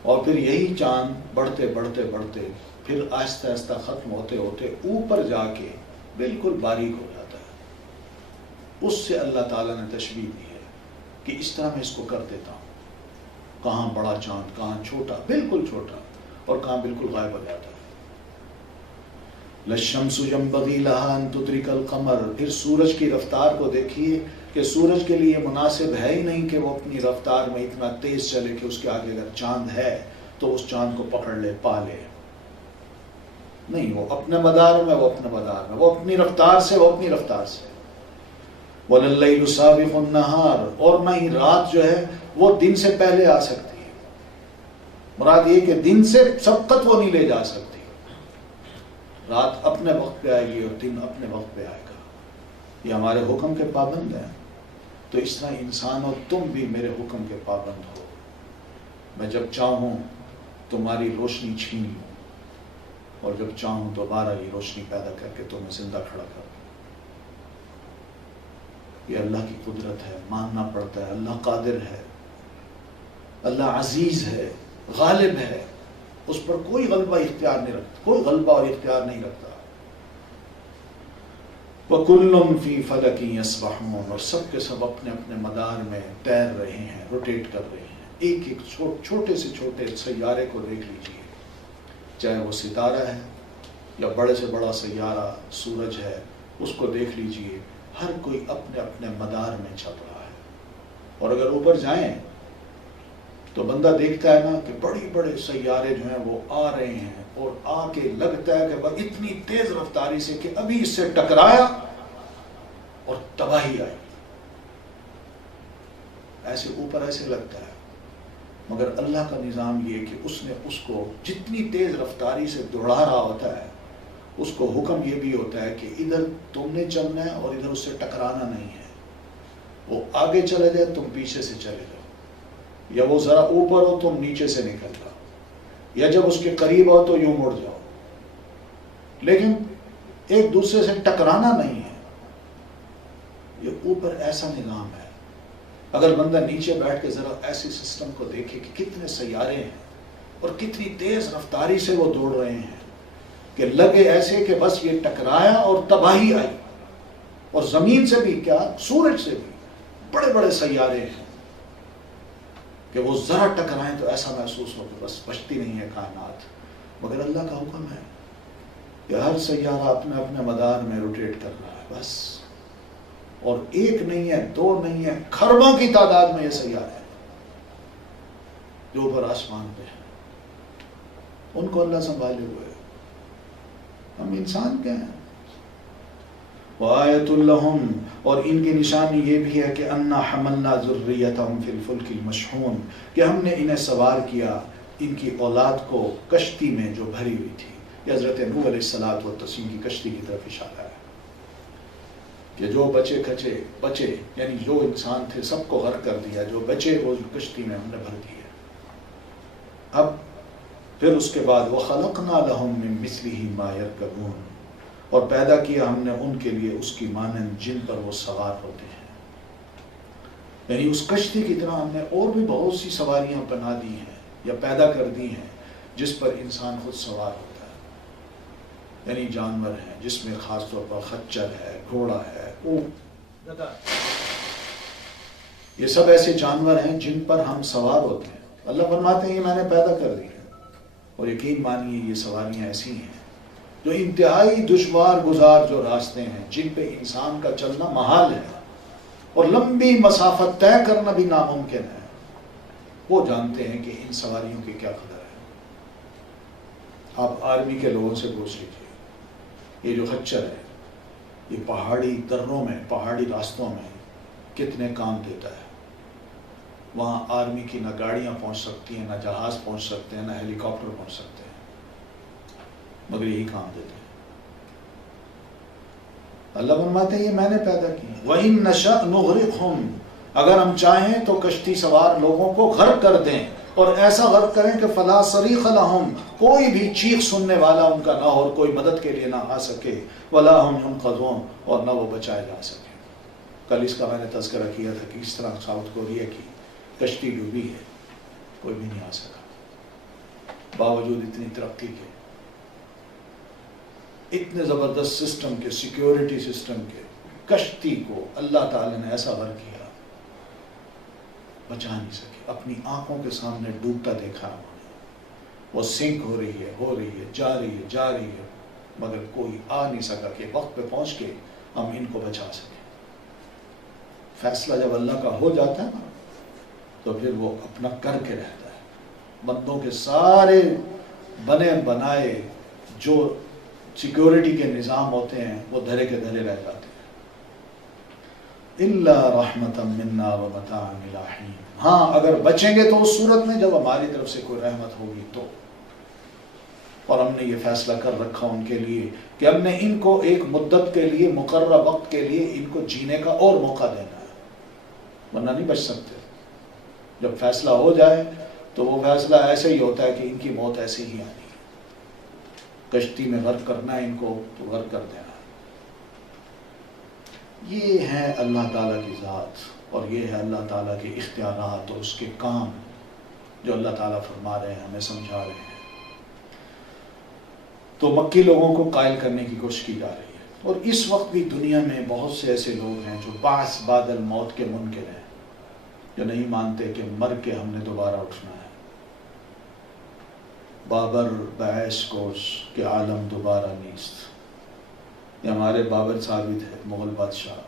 اور پھر یہی چاند بڑھتے بڑھتے بڑھتے پھر آہستہ آہستہ ختم ہوتے ہوتے اوپر جا کے بالکل باریک ہو جاتا ہے۔ اس سے اللہ تعالیٰ نے تشبیہ دی ہے کہ اس طرح میں اس کو کر دیتا ہوں، کہاں بڑا چاند، کہاں چھوٹا، بالکل چھوٹا، اور کہاں بالکل غائب ہو جاتا ہے۔ لَلشَّمْسُ يَنبَغِي لَهَا أَن تُدْرِكَ الْقَمَرَ، پھر سورج کی رفتار کو دیکھیے کہ سورج کے لیے مناسب ہے ہی نہیں کہ وہ اپنی رفتار میں اتنا تیز چلے کہ اس کے آگے اگر چاند ہے تو اس چاند کو پکڑ لے، پا لے۔ نہیں، وہ اپنے مدار میں، وہ اپنے مدار میں، وہ اپنی رفتار سے، وہ اپنی رفتار سے۔ وَلَلَّيْلُ سَابِقُ النَّهَارِ، اور نہ ہی رات جو ہے وہ دن سے پہلے آ سکتی ہے۔ مراد یہ کہ دن سے سبقت وہ نہیں لے جا سکتی، رات اپنے وقت پہ آئے گی اور دن اپنے وقت پہ آئے گا۔ یہ ہمارے حکم کے پابند ہیں، تو اس طرح انسان اور تم بھی میرے حکم کے پابند ہو۔ میں جب چاہوں تمہاری روشنی چھین لوں، اور جب چاہوں دوبارہ یہ روشنی پیدا کر کے تمہیں زندہ کھڑا کر دوں۔ یہ اللہ کی قدرت ہے، ماننا پڑتا ہے۔ اللہ قادر ہے، اللہ عزیز ہے، غالب ہے، اس پر کوئی غلبہ اختیار نہیں رکھتا، کوئی غلبہ اور اختیار نہیں رکھتا۔ وَكُلٌّ فِي فَلَكٍ يَسْبَحُونَ، اور سب کے سب اپنے اپنے مدار میں تیر رہے ہیں، روٹیٹ کر رہے ہیں۔ ایک ایک چھوٹے سے چھوٹے سیارے کو دیکھ لیجئے، چاہے وہ ستارہ ہے یا بڑے سے بڑا سیارہ سورج ہے، اس کو دیکھ لیجئے، ہر کوئی اپنے اپنے مدار میں چل رہا ہے۔ اور اگر اوپر جائیں تو بندہ دیکھتا ہے نا کہ بڑی بڑے سیارے جو ہیں وہ آ رہے ہیں، اور آ کے لگتا ہے کہ وہ اتنی تیز رفتاری سے کہ ابھی اس سے ٹکرایا اور تباہی آئی، ایسے اوپر ایسے لگتا ہے۔ مگر اللہ کا نظام یہ کہ اس نے اس کو جتنی تیز رفتاری سے دوڑا رہا ہوتا ہے، اس کو حکم یہ بھی ہوتا ہے کہ ادھر تم نے چلنا ہے اور ادھر اس سے ٹکرانا نہیں ہے، وہ آگے چلے جائے تم پیچھے سے چلے جاؤ، یا وہ ذرا اوپر ہو تم نیچے سے نکل جاؤ، یا جب اس کے قریب ہو تو یوں مڑ جاؤ، لیکن ایک دوسرے سے ٹکرانا نہیں ہے۔ یہ اوپر ایسا نظام ہے۔ اگر بندہ نیچے بیٹھ کے ذرا ایسی سسٹم کو دیکھے کہ کتنے سیارے ہیں اور کتنی تیز رفتاری سے وہ دوڑ رہے ہیں کہ لگے ایسے کہ بس یہ ٹکرایا اور تباہی آئی، اور زمین سے بھی کیا، سورج سے بھی بڑے بڑے سیارے ہیں کہ وہ ذرا ٹکرائیں تو ایسا محسوس ہو کہ بس بچتی نہیں ہے کائنات۔ مگر اللہ کا حکم ہے کہ ہر سیارہ اپنے اپنے مدار میں روٹیٹ کر رہا ہے بس، اور ایک نہیں ہے، دو نہیں ہے، کھربوں کی تعداد میں یہ سیارے ہیں جو اوپر آسمان پہ ہیں، ان کو اللہ سنبھالے ہوئے۔ ہم انسان کیا ہیں؟ وآیۃ لہم، اور ان کی نشانی یہ بھی ہے کہ انا حملنا ذریتہم فی الفلک المشحون، کہ ہم نے انہیں سوار کیا، ان کی اولاد کو کشتی میں جو بھری ہوئی تھی۔ یہ حضرت نوح علیہ الصلوۃ والتسلیم کی کشتی کی طرف اشارہ ہے کہ جو بچے کھچے بچے، یعنی جو انسان تھے سب کو غرق کر دیا، جو بچے وہ کشتی میں ہم نے بھر دیے۔ اب پھر اس کے بعد وَخَلَقْنَا لَهُم مِّن مِّثْلِهِ مَا يَرْكَبُونَ، اور پیدا کیا ہم نے ان کے لیے اس کی مانند جن پر وہ سوار ہوتے ہیں۔ یعنی اس کشتی کی طرح ہم نے اور بھی بہت سی سواریاں بنا دی ہیں یا پیدا کر دی ہیں جس پر انسان خود سوار ہوتا ہے، یعنی جانور ہیں جس میں خاص طور پر خچر ہے، گھوڑا ہے، اونٹ، گدھا، یہ سب ایسے جانور ہیں جن پر ہم سوار ہوتے ہیں۔ اللہ فرماتے ہیں یہ میں نے پیدا کر دی ہے، اور یقین مانیے یہ سواریاں ایسی ہیں جو انتہائی دشوار گزار جو راستے ہیں، جن پہ انسان کا چلنا محال ہے اور لمبی مسافت طے کرنا بھی ناممکن ہے، وہ جانتے ہیں کہ ان سواریوں کی کیا قدر ہے۔ آپ آرمی کے لوگوں سے پوچھ لیجیے، یہ جو خچر ہے یہ پہاڑی دروں میں، پہاڑی راستوں میں کتنے کام دیتا ہے۔ وہاں آرمی کی نہ گاڑیاں پہنچ سکتی ہیں، نہ جہاز پہنچ سکتے ہیں، نہ ہیلی کاپٹر پہنچ سکتے ہیں، مگر یہی کام دیتے ہیں۔ اللہ فرماتے ہیں یہ میں نے پیدا کی۔ وَإِن نَشَأْ نُغْرِقْهُمْ، اگر ہم چاہیں تو کشتی سوار لوگوں کو غرق کر دیں، اور ایسا غرق کریں کہ فَلَا صَرِيخَ لَهُمْ، کوئی بھی چیخ سننے والا ان کا نہ ہو اور کوئی مدد کے لیے نہ آ سکے، وَلَا هُمْ يُنْقَذُونَ، اور نہ وہ بچائے جا سکے۔ کل اس کا میں نے تذکرہ کیا تھا کہ اس طرح ساؤتھ کوریا کی کشتی ڈوبی ہے، کوئی بھی نہیں آ سکا، باوجود اتنی ترقی کے، اتنے زبردست سسٹم کے، سیکیورٹی سسٹم کے، کشتی کو اللہ تعالی نے ایسا غرق کیا، بچا نہیں سکے۔ اپنی آنکھوں کے سامنے ڈوبتا دیکھا انہوں نے، وہ سنک ہو رہی ہے، جا رہی ہے، مگر کوئی آ نہیں سکا کہ وقت پہ پہنچ کے ہم ان کو بچا سکیں۔ فیصلہ جب اللہ کا ہو جاتا ہے نا تو پھر وہ اپنا کر کے رہتا ہے۔ بندوں کے سارے بنے بنائے جو سیکیورٹی کے نظام ہوتے ہیں وہ دھرے کے دھرے رہ جاتے ہیں۔ إِلَّا رَحْمَةً مِنَّا وَمَتَاعًا إِلَىٰ حِينٍ، ہاں اگر بچیں گے تو اس صورت میں جب ہماری طرف سے کوئی رحمت ہوگی تو، اور ہم نے یہ فیصلہ کر رکھا ان کے لیے کہ ہم نے ان کو ایک مدت کے لیے، مقررہ وقت کے لیے ان کو جینے کا اور موقع دینا ہے، ورنہ نہیں بچ سکتے۔ جب فیصلہ ہو جائے تو وہ فیصلہ ایسے ہی ہوتا ہے کہ ان کی موت ایسے ہی آنی ہے، کشتی میں غرق کرنا ہے ان کو تو غرق کر دینا ہے۔ یہ ہے اللہ تعالیٰ کی ذات، اور یہ ہے اللہ تعالیٰ کے اختیارات اور اس کے کام جو اللہ تعالیٰ فرما رہے ہیں، ہمیں سمجھا رہے ہیں۔ تو مکی لوگوں کو قائل کرنے کی کوشش کی جا رہی ہے، اور اس وقت بھی دنیا میں بہت سے ایسے لوگ ہیں جو بعث بعد الموت کے منکر ہیں، جو نہیں مانتے کہ مر کے ہم نے دوبارہ اٹھنا ہے۔ بابر بعیش کوش کہ عالم دوبارہ نیست. یہ ہمارے بابر ثابت ہے، مغل بادشاہ،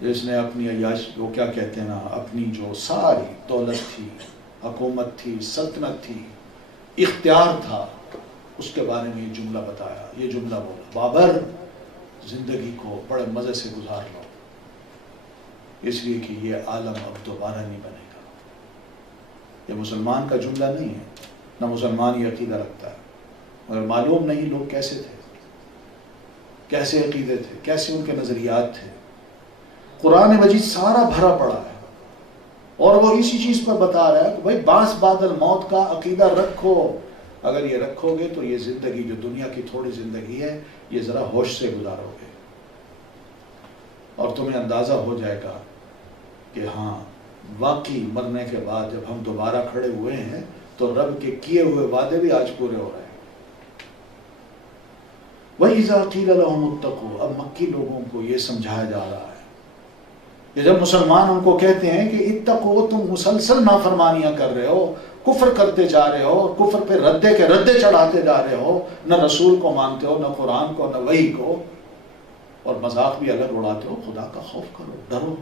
جس نے اپنی عیاش، وہ کیا کہتے ہیں نا، اپنی جو ساری دولت تھی، حکومت تھی، سلطنت تھی، اختیار تھا، اس کے بارے میں یہ جملہ بتایا، یہ جملہ بولا، بابر زندگی کو بڑے مزے سے گزار لو، اس لیے کہ یہ عالم اب دوبارہ نہیں بنے گا. یہ مسلمان کا جملہ نہیں ہے، نہ مسلمان یہ عقیدہ رکھتا ہے، مگر معلوم نہیں لوگ کیسے تھے، کیسے عقیدے تھے، کیسے ان کے نظریات تھے. قرآن مجید سارا بھرا پڑا ہے اور وہ اسی چیز پر بتا رہا ہے کہ بھائی بعث بعد الموت کا عقیدہ رکھو. اگر یہ رکھو گے تو یہ زندگی جو دنیا کی تھوڑی زندگی ہے یہ ذرا ہوش سے گزارو گے اور تمہیں اندازہ ہو جائے گا کہ ہاں واقعی مرنے کے بعد جب ہم دوبارہ کھڑے ہوئے ہیں تو رب کے کیے ہوئے وعدے بھی آج پورے ہو رہے ہیں. وَإِذَا قِيلَ لَهُمُ اتَّقُوا، اب مکی لوگوں کو یہ سمجھایا جا رہا ہے کہ جب مسلمان ان کو کہتے ہیں کہ اتقوا، تم مسلسل نافرمانیاں کر رہے ہو، کفر کرتے جا رہے ہو، کفر پہ ردے کے ردے چڑھاتے جا رہے ہو، نہ رسول کو مانتے ہو، نہ قرآن کو، نہ وحی کو، اور مذاق بھی اگر اڑاتے ہو، خدا کا خوف کرو، ڈرو.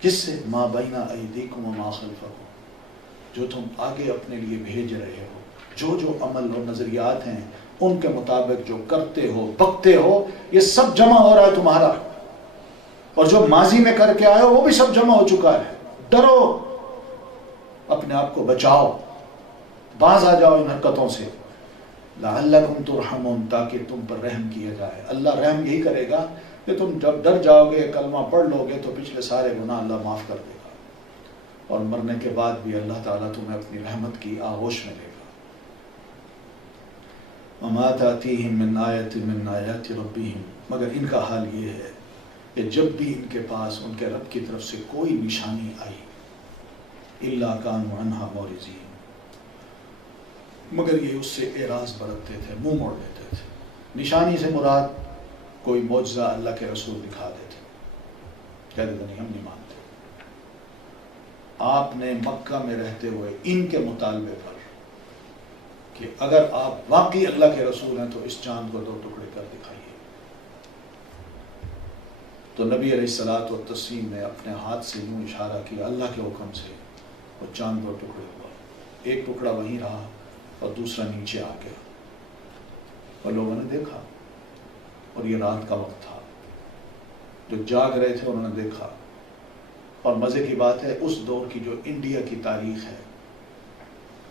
کس سے؟ ما بین ایدیکم وما خلفکم، جو تم آگے اپنے لیے بھیج رہے ہو، جو عمل اور نظریات ہیں ان کے مطابق جو کرتے ہو، بکتے ہو، یہ سب جمع ہو رہا ہے تمہارا، اور جو ماضی میں کر کے آئے ہو وہ بھی سب جمع ہو چکا ہے. ڈرو، اپنے آپ کو بچاؤ، باز آ جاؤ ان حرکتوں سے. لعلکم ترحمون، تاکہ تم پر رحم کیا جائے. اللہ رحم یہی کرے گا کہ تم جب ڈر جاؤ گے، کلمہ پڑھ لو گے تو پچھلے سارے گناہ اللہ معاف کر دے گا، اور مرنے کے بعد بھی اللہ تعالیٰ تمہیں اپنی رحمت کی آغوش میں لے گا. وما تأتیہم من آیۃ من آیات ربہم، مگر ان کا حال یہ ہے کہ جب بھی ان کے پاس ان کے رب کی طرف سے کوئی نشانی آئی، الا کانوا عنہا معرضین، مگر یہ اس سے اعراض برتتے تھے، منہ موڑ لیتے تھے. نشانی سے مراد کوئی معجزہ اللہ کے رسول دکھا دیتے، کہتے تھے نہیں، ہم نہیں مانتے. آپ نے مکہ میں رہتے ہوئے ان کے مطالبے پر کہ اگر آپ واقعی اللہ کے رسول ہیں تو اس چاند کو 2 ٹکڑے کر دکھائیے. تو نبی علیہ الصلوۃ والتسلیم نے اپنے ہاتھ سے یوں اشارہ کیا، اللہ کے حکم سے وہ چاند 2 ٹکڑے ہوا. ایک ٹکڑا وہیں رہا اور دوسرا نیچے آ گیا، اور لوگوں نے دیکھا. اور یہ رات کا وقت تھا، جو جاگ رہے تھے انہوں نے دیکھا. اور مزے کی بات ہے، اس دور کی جو انڈیا کی تاریخ ہے،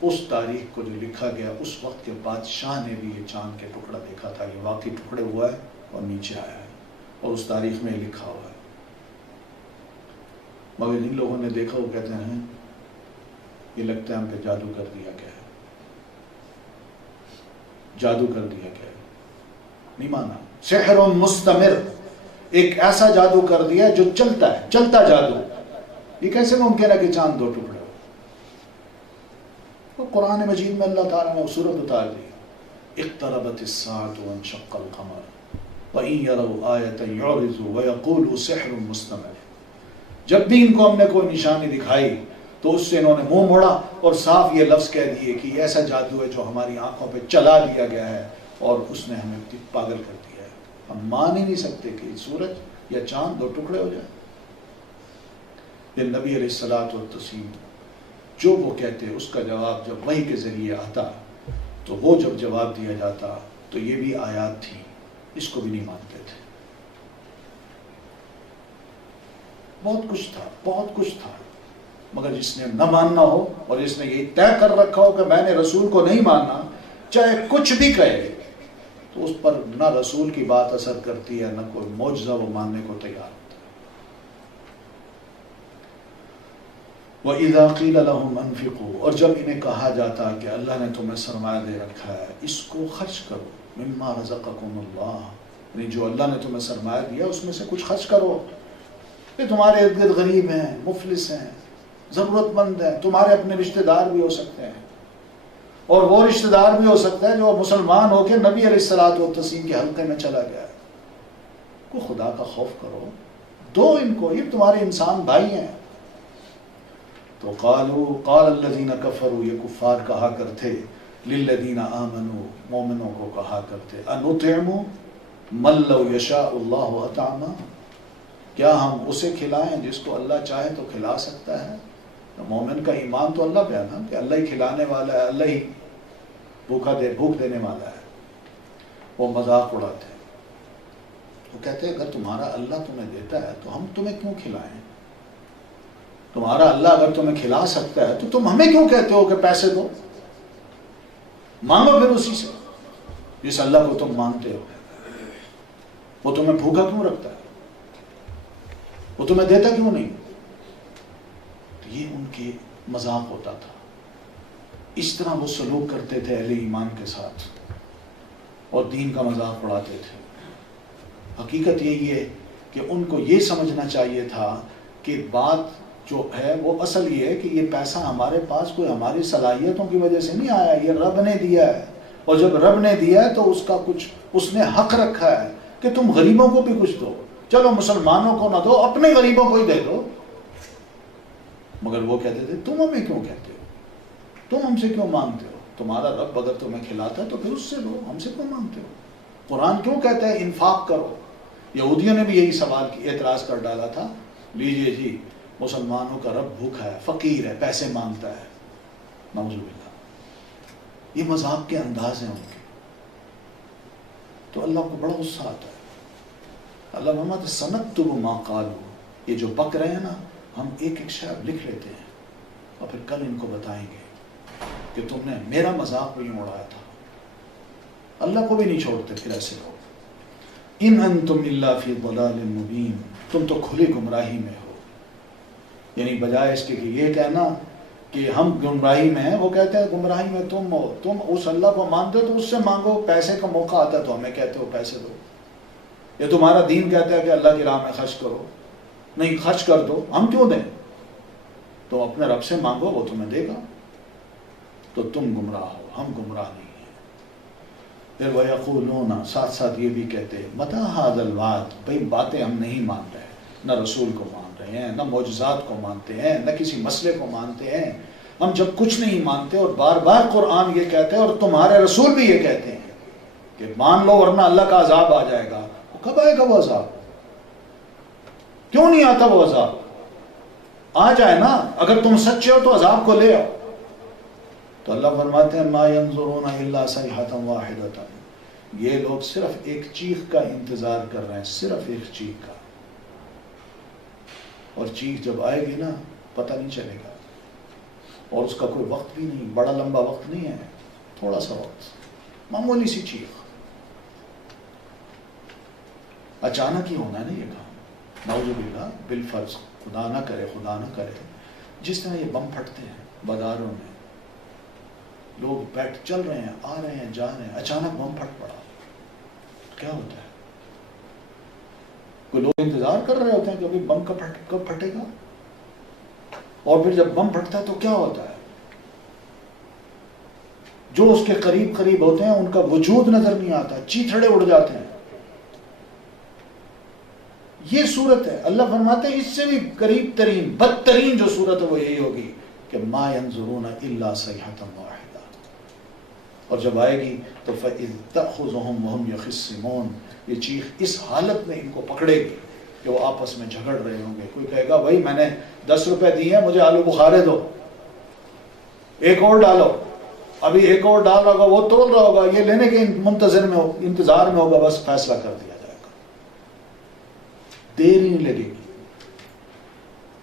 اس تاریخ کو جو لکھا گیا، اس وقت کے بادشاہ نے بھی یہ چاند کے ٹکڑا دیکھا تھا. یہ واقعی ٹکڑے ہوا ہے اور نیچے آیا ہے، اور اس تاریخ میں لکھا ہوا ہے. مگر جن لوگوں نے دیکھا وہ کہتے ہیں یہ لگتا ہے ہم پہ جادو کر دیا گیا ہے، جادو کر دیا گیا ہے. نہیں مانا. سحر مستمر، ایک ایسا جادو کر دیا جو چلتا ہے، چلتا جادو. یہ کیسے ممکن ہے کہ چاند 2 ٹکڑے ہو؟ تو قرآن مجید میں اللہ تعالیٰ نے وہ صورت اتار دی، اقتربت الساعة وانشق القمر وَإِن يَرَوْا آيَةً يُعْرِضُوا وَيَقُولُوا سِحْرٌ مُسْتَمِرٌ. جب بھی ان کو ہم نے کوئی نشانی دکھائی تو اس سے انہوں نے منہ موڑا اور صاف یہ لفظ کہہ دیے کہ یہ ایسا جادو ہے جو ہماری آنکھوں پہ چلا دیا گیا ہے اور اس نے ہمیں پاگل کر دیا ہے. ہم مان ہی نہیں سکتے کہ سورج یا چاند 2 ٹکڑے ہو جائیں. یہ نبی علیہ الصلوۃ والتسلیم جو وہ کہتے اس کا جواب جب وحی کے ذریعے آتا تو وہ جب جواب دیا جاتا تو یہ بھی آیات تھی، اس کو بھی نہیں مانتے تھے. بہت کچھ تھا، بہت کچھ تھا، مگر جس نے نہ ماننا ہو اور جس نے یہ طے کر رکھا ہو کہ میں نے رسول کو نہیں ماننا، چاہے کچھ بھی کہے، تو اس پر نہ رسول کی بات اثر کرتی ہے، نہ کوئی معجزہ وہ ماننے کو تیار ہوتا ہے. وَإِذَا قِيلَ لَهُمْ أَنفِقُوا، اور جب انہیں کہا جاتا کہ اللہ نے تمہیں سرمایہ دے رکھا ہے، اس کو خرچ کرو، مما رزقکم اللہ، یعنی جو اللہ نے تمہیں سرمایہ دیا اس میں سے کچھ خرچ کرو. یہ تمہارے ارد گرد غریب ہیں، مفلس ہیں، ضرورت مند ہیں، تمہارے اپنے رشتہ دار بھی ہو سکتے ہیں، اور وہ رشتہ دار بھی ہو سکتا ہے جو مسلمان ہو کے نبی علیہ الصلوۃ والتسلیم کے حلقے میں چلا گیا ہے. کو خدا کا خوف کرو، دو ان کو، یہ تمہارے انسان بھائی ہیں. تو قال الذین کفروا، یہ کفار کہا کرتے، للذین آمنوا، مومنوں کو کہا کرتے، انطعم من لو یشاء اللہ اطعمہ، کیا ہم اسے کھلائیں جس کو اللہ چاہے تو کھلا سکتا ہے؟ مومن کا ایمان تو اللہ پہ ہے نا، کہ اللہ ہی کھلانے والا ہے، اللہ ہی بھوک دینے والا ہے۔ وہ مذاق اڑاتے ہیں، وہ کہتے ہیں اگر تمہارا اللہ تمہیں دیتا ہے تو ہم تمہیں کیوں کھلائیں؟ تمہارا اللہ اگر تمہیں کھلا سکتا ہے تو تم ہمیں کیوں کہتے ہو کہ پیسے دو؟ مانگو پھر اسی سے جس اللہ کو تم مانتے ہو۔ وہ تمہیں بھوکا کیوں رکھتا ہے؟ وہ تمہیں دیتا کیوں نہیں؟ تو یہ ان کے مذاق ہوتا تھا، اس طرح وہ سلوک کرتے تھے اہل ایمان کے ساتھ اور دین کا مذاق اڑاتے تھے۔ حقیقت یہی ہے کہ ان کو یہ سمجھنا چاہیے تھا کہ بات جو ہے وہ اصل یہ ہے کہ یہ پیسہ ہمارے پاس کوئی ہماری صلاحیتوں کی وجہ سے نہیں آیا، یہ رب نے دیا ہے، اور جب رب نے دیا ہے تو اس کا کچھ اس نے حق رکھا ہے کہ تم غریبوں کو بھی کچھ دو، چلو مسلمانوں کو نہ دو، اپنے غریبوں کو ہی دے دو۔ مگر وہ کہتے تھے تم ہمیں کیوں کہتے ہو، تم ہم سے کیوں مانگتے ہو؟ تمہارا رب اگر تمہیں کھلاتا ہے تو پھر اس سے دو، ہم سے کیوں مانگتے ہو؟ قرآن کیوں کہتا ہے انفاق کرو؟ یہودیوں نے بھی یہی سوال کی، اعتراض کر ڈالا تھا، لیجئے جی مسلمانوں کا رب بھوکا ہے، فقیر ہے، پیسے مانگتا ہے، نعوذ باللہ۔ یہ مذاق کے انداز ہیں ان کے، تو اللہ کو بڑا غصہ آتا ہے۔ اللہ فرماتا سنکتب ما قالوا، یہ جو بک رہے ہیں نا، ہم ایک ایک شعر لکھ لیتے ہیں اور پھر کل ان کو بتائیں گے کہ تم نے میرا مذاق بھی یوں اڑایا تھا۔ اللہ کو بھی نہیں چھوڑتے پھر ایسے لوگ۔ ان انتم الا فی ضلال مبین، تم تو کھلی گمراہی میں ہو۔ یعنی بجائے اس کے کہ یہ کہنا کہ ہم گمراہی میں ہیں، وہ کہتے ہیں گمراہی میں تم ہو، تم اس اللہ کو مانتے ہو تو اس سے مانگو، پیسے کا موقع آتا ہے تو ہمیں کہتے ہو پیسے دو۔ یہ تمہارا دین کہتا ہے کہ اللہ کی راہ میں خرچ کرو، نہیں خرچ کر دو، ہم کیوں دیں؟ تو اپنے رب سے مانگو، وہ تمہیں دے گا۔ تو تم گمراہ ہو، ہم گمراہ نہیں ہیں۔ پھر وَيَقُولُونَ، ساتھ ساتھ یہ بھی کہتے ہیں مَتَى هَذَا الْوَعْدُ، بھئی باتیں ہم نہیں مان رہے، نہ رسول کو مان رہے ہیں، نہ معجزات کو مانتے ہیں، نہ کسی مسئلے کو مانتے ہیں، ہم جب کچھ نہیں مانتے اور بار بار قرآن یہ کہتے ہیں اور تمہارے رسول بھی یہ کہتے ہیں کہ مان لو ورنہ اللہ کا عذاب آ جائے گا۔ کب آئے گا وہ عذاب؟ کیوں نہیں آتا وہ عذاب؟ آ جائے نا، اگر تم سچے ہو تو عذاب کو لے آؤ۔ تو اللہ فرماتے ہیں ما ينظرون الا صيحة واحدة، یہ لوگ صرف ایک چیخ کا انتظار کر رہے ہیں، صرف ایک چیخ کا، اور چیخ جب آئے گی نا پتہ نہیں چلے گا، اور اس کا کوئی وقت بھی نہیں، بڑا لمبا وقت نہیں ہے، تھوڑا سا وقت، معمولی سی چیخ، اچانک ہی ہونا ہے نا یہ کام، نعوذ باللہ، بالفرض، خدا نہ کرے، خدا نہ کرے، جس طرح یہ بم پھٹتے ہیں بازاروں میں، لوگ بیٹھ چل رہے ہیں، آ رہے ہیں، جا رہے ہیں، اچانک بم پھٹ پڑا، کیا ہوتا ہے؟ کوئی لوگ انتظار کر رہے ہوتے ہیں کہ ابھی بم کب پھٹے گا، اور پھر جب بم پھٹتا ہے تو کیا ہوتا ہے؟ جو اس کے قریب قریب ہوتے ہیں ان کا وجود نظر نہیں آتا، چیتھڑے اڑ جاتے ہیں۔ یہ صورت ہے، اللہ فرماتے ہیں اس سے بھی قریب ترین، بدترین جو صورت ہے وہ یہی ہوگی کہ ما ينظرون الا صيحة واحدة، اور جب آئے گی تو فَإِذْ تَأْخُذُهُمْ وَهُمْ يَخِصِّمُونَ، یہ چیخ اس حالت میں ان کو پکڑے گی کہ وہ آپس میں جھگڑ رہے ہوں گے۔ کوئی کہے گا بھائی میں نے 10 روپے دیے ہیں، مجھے آلو بخارے دو، ایک اور ڈالو، ابھی ایک اور ڈال رہا ہوگا، وہ تول رہا ہوگا، یہ لینے کے انتظار میں ہوگا، بس فیصلہ کر دیا جائے گا، دیر ہی نہیں لگے گی۔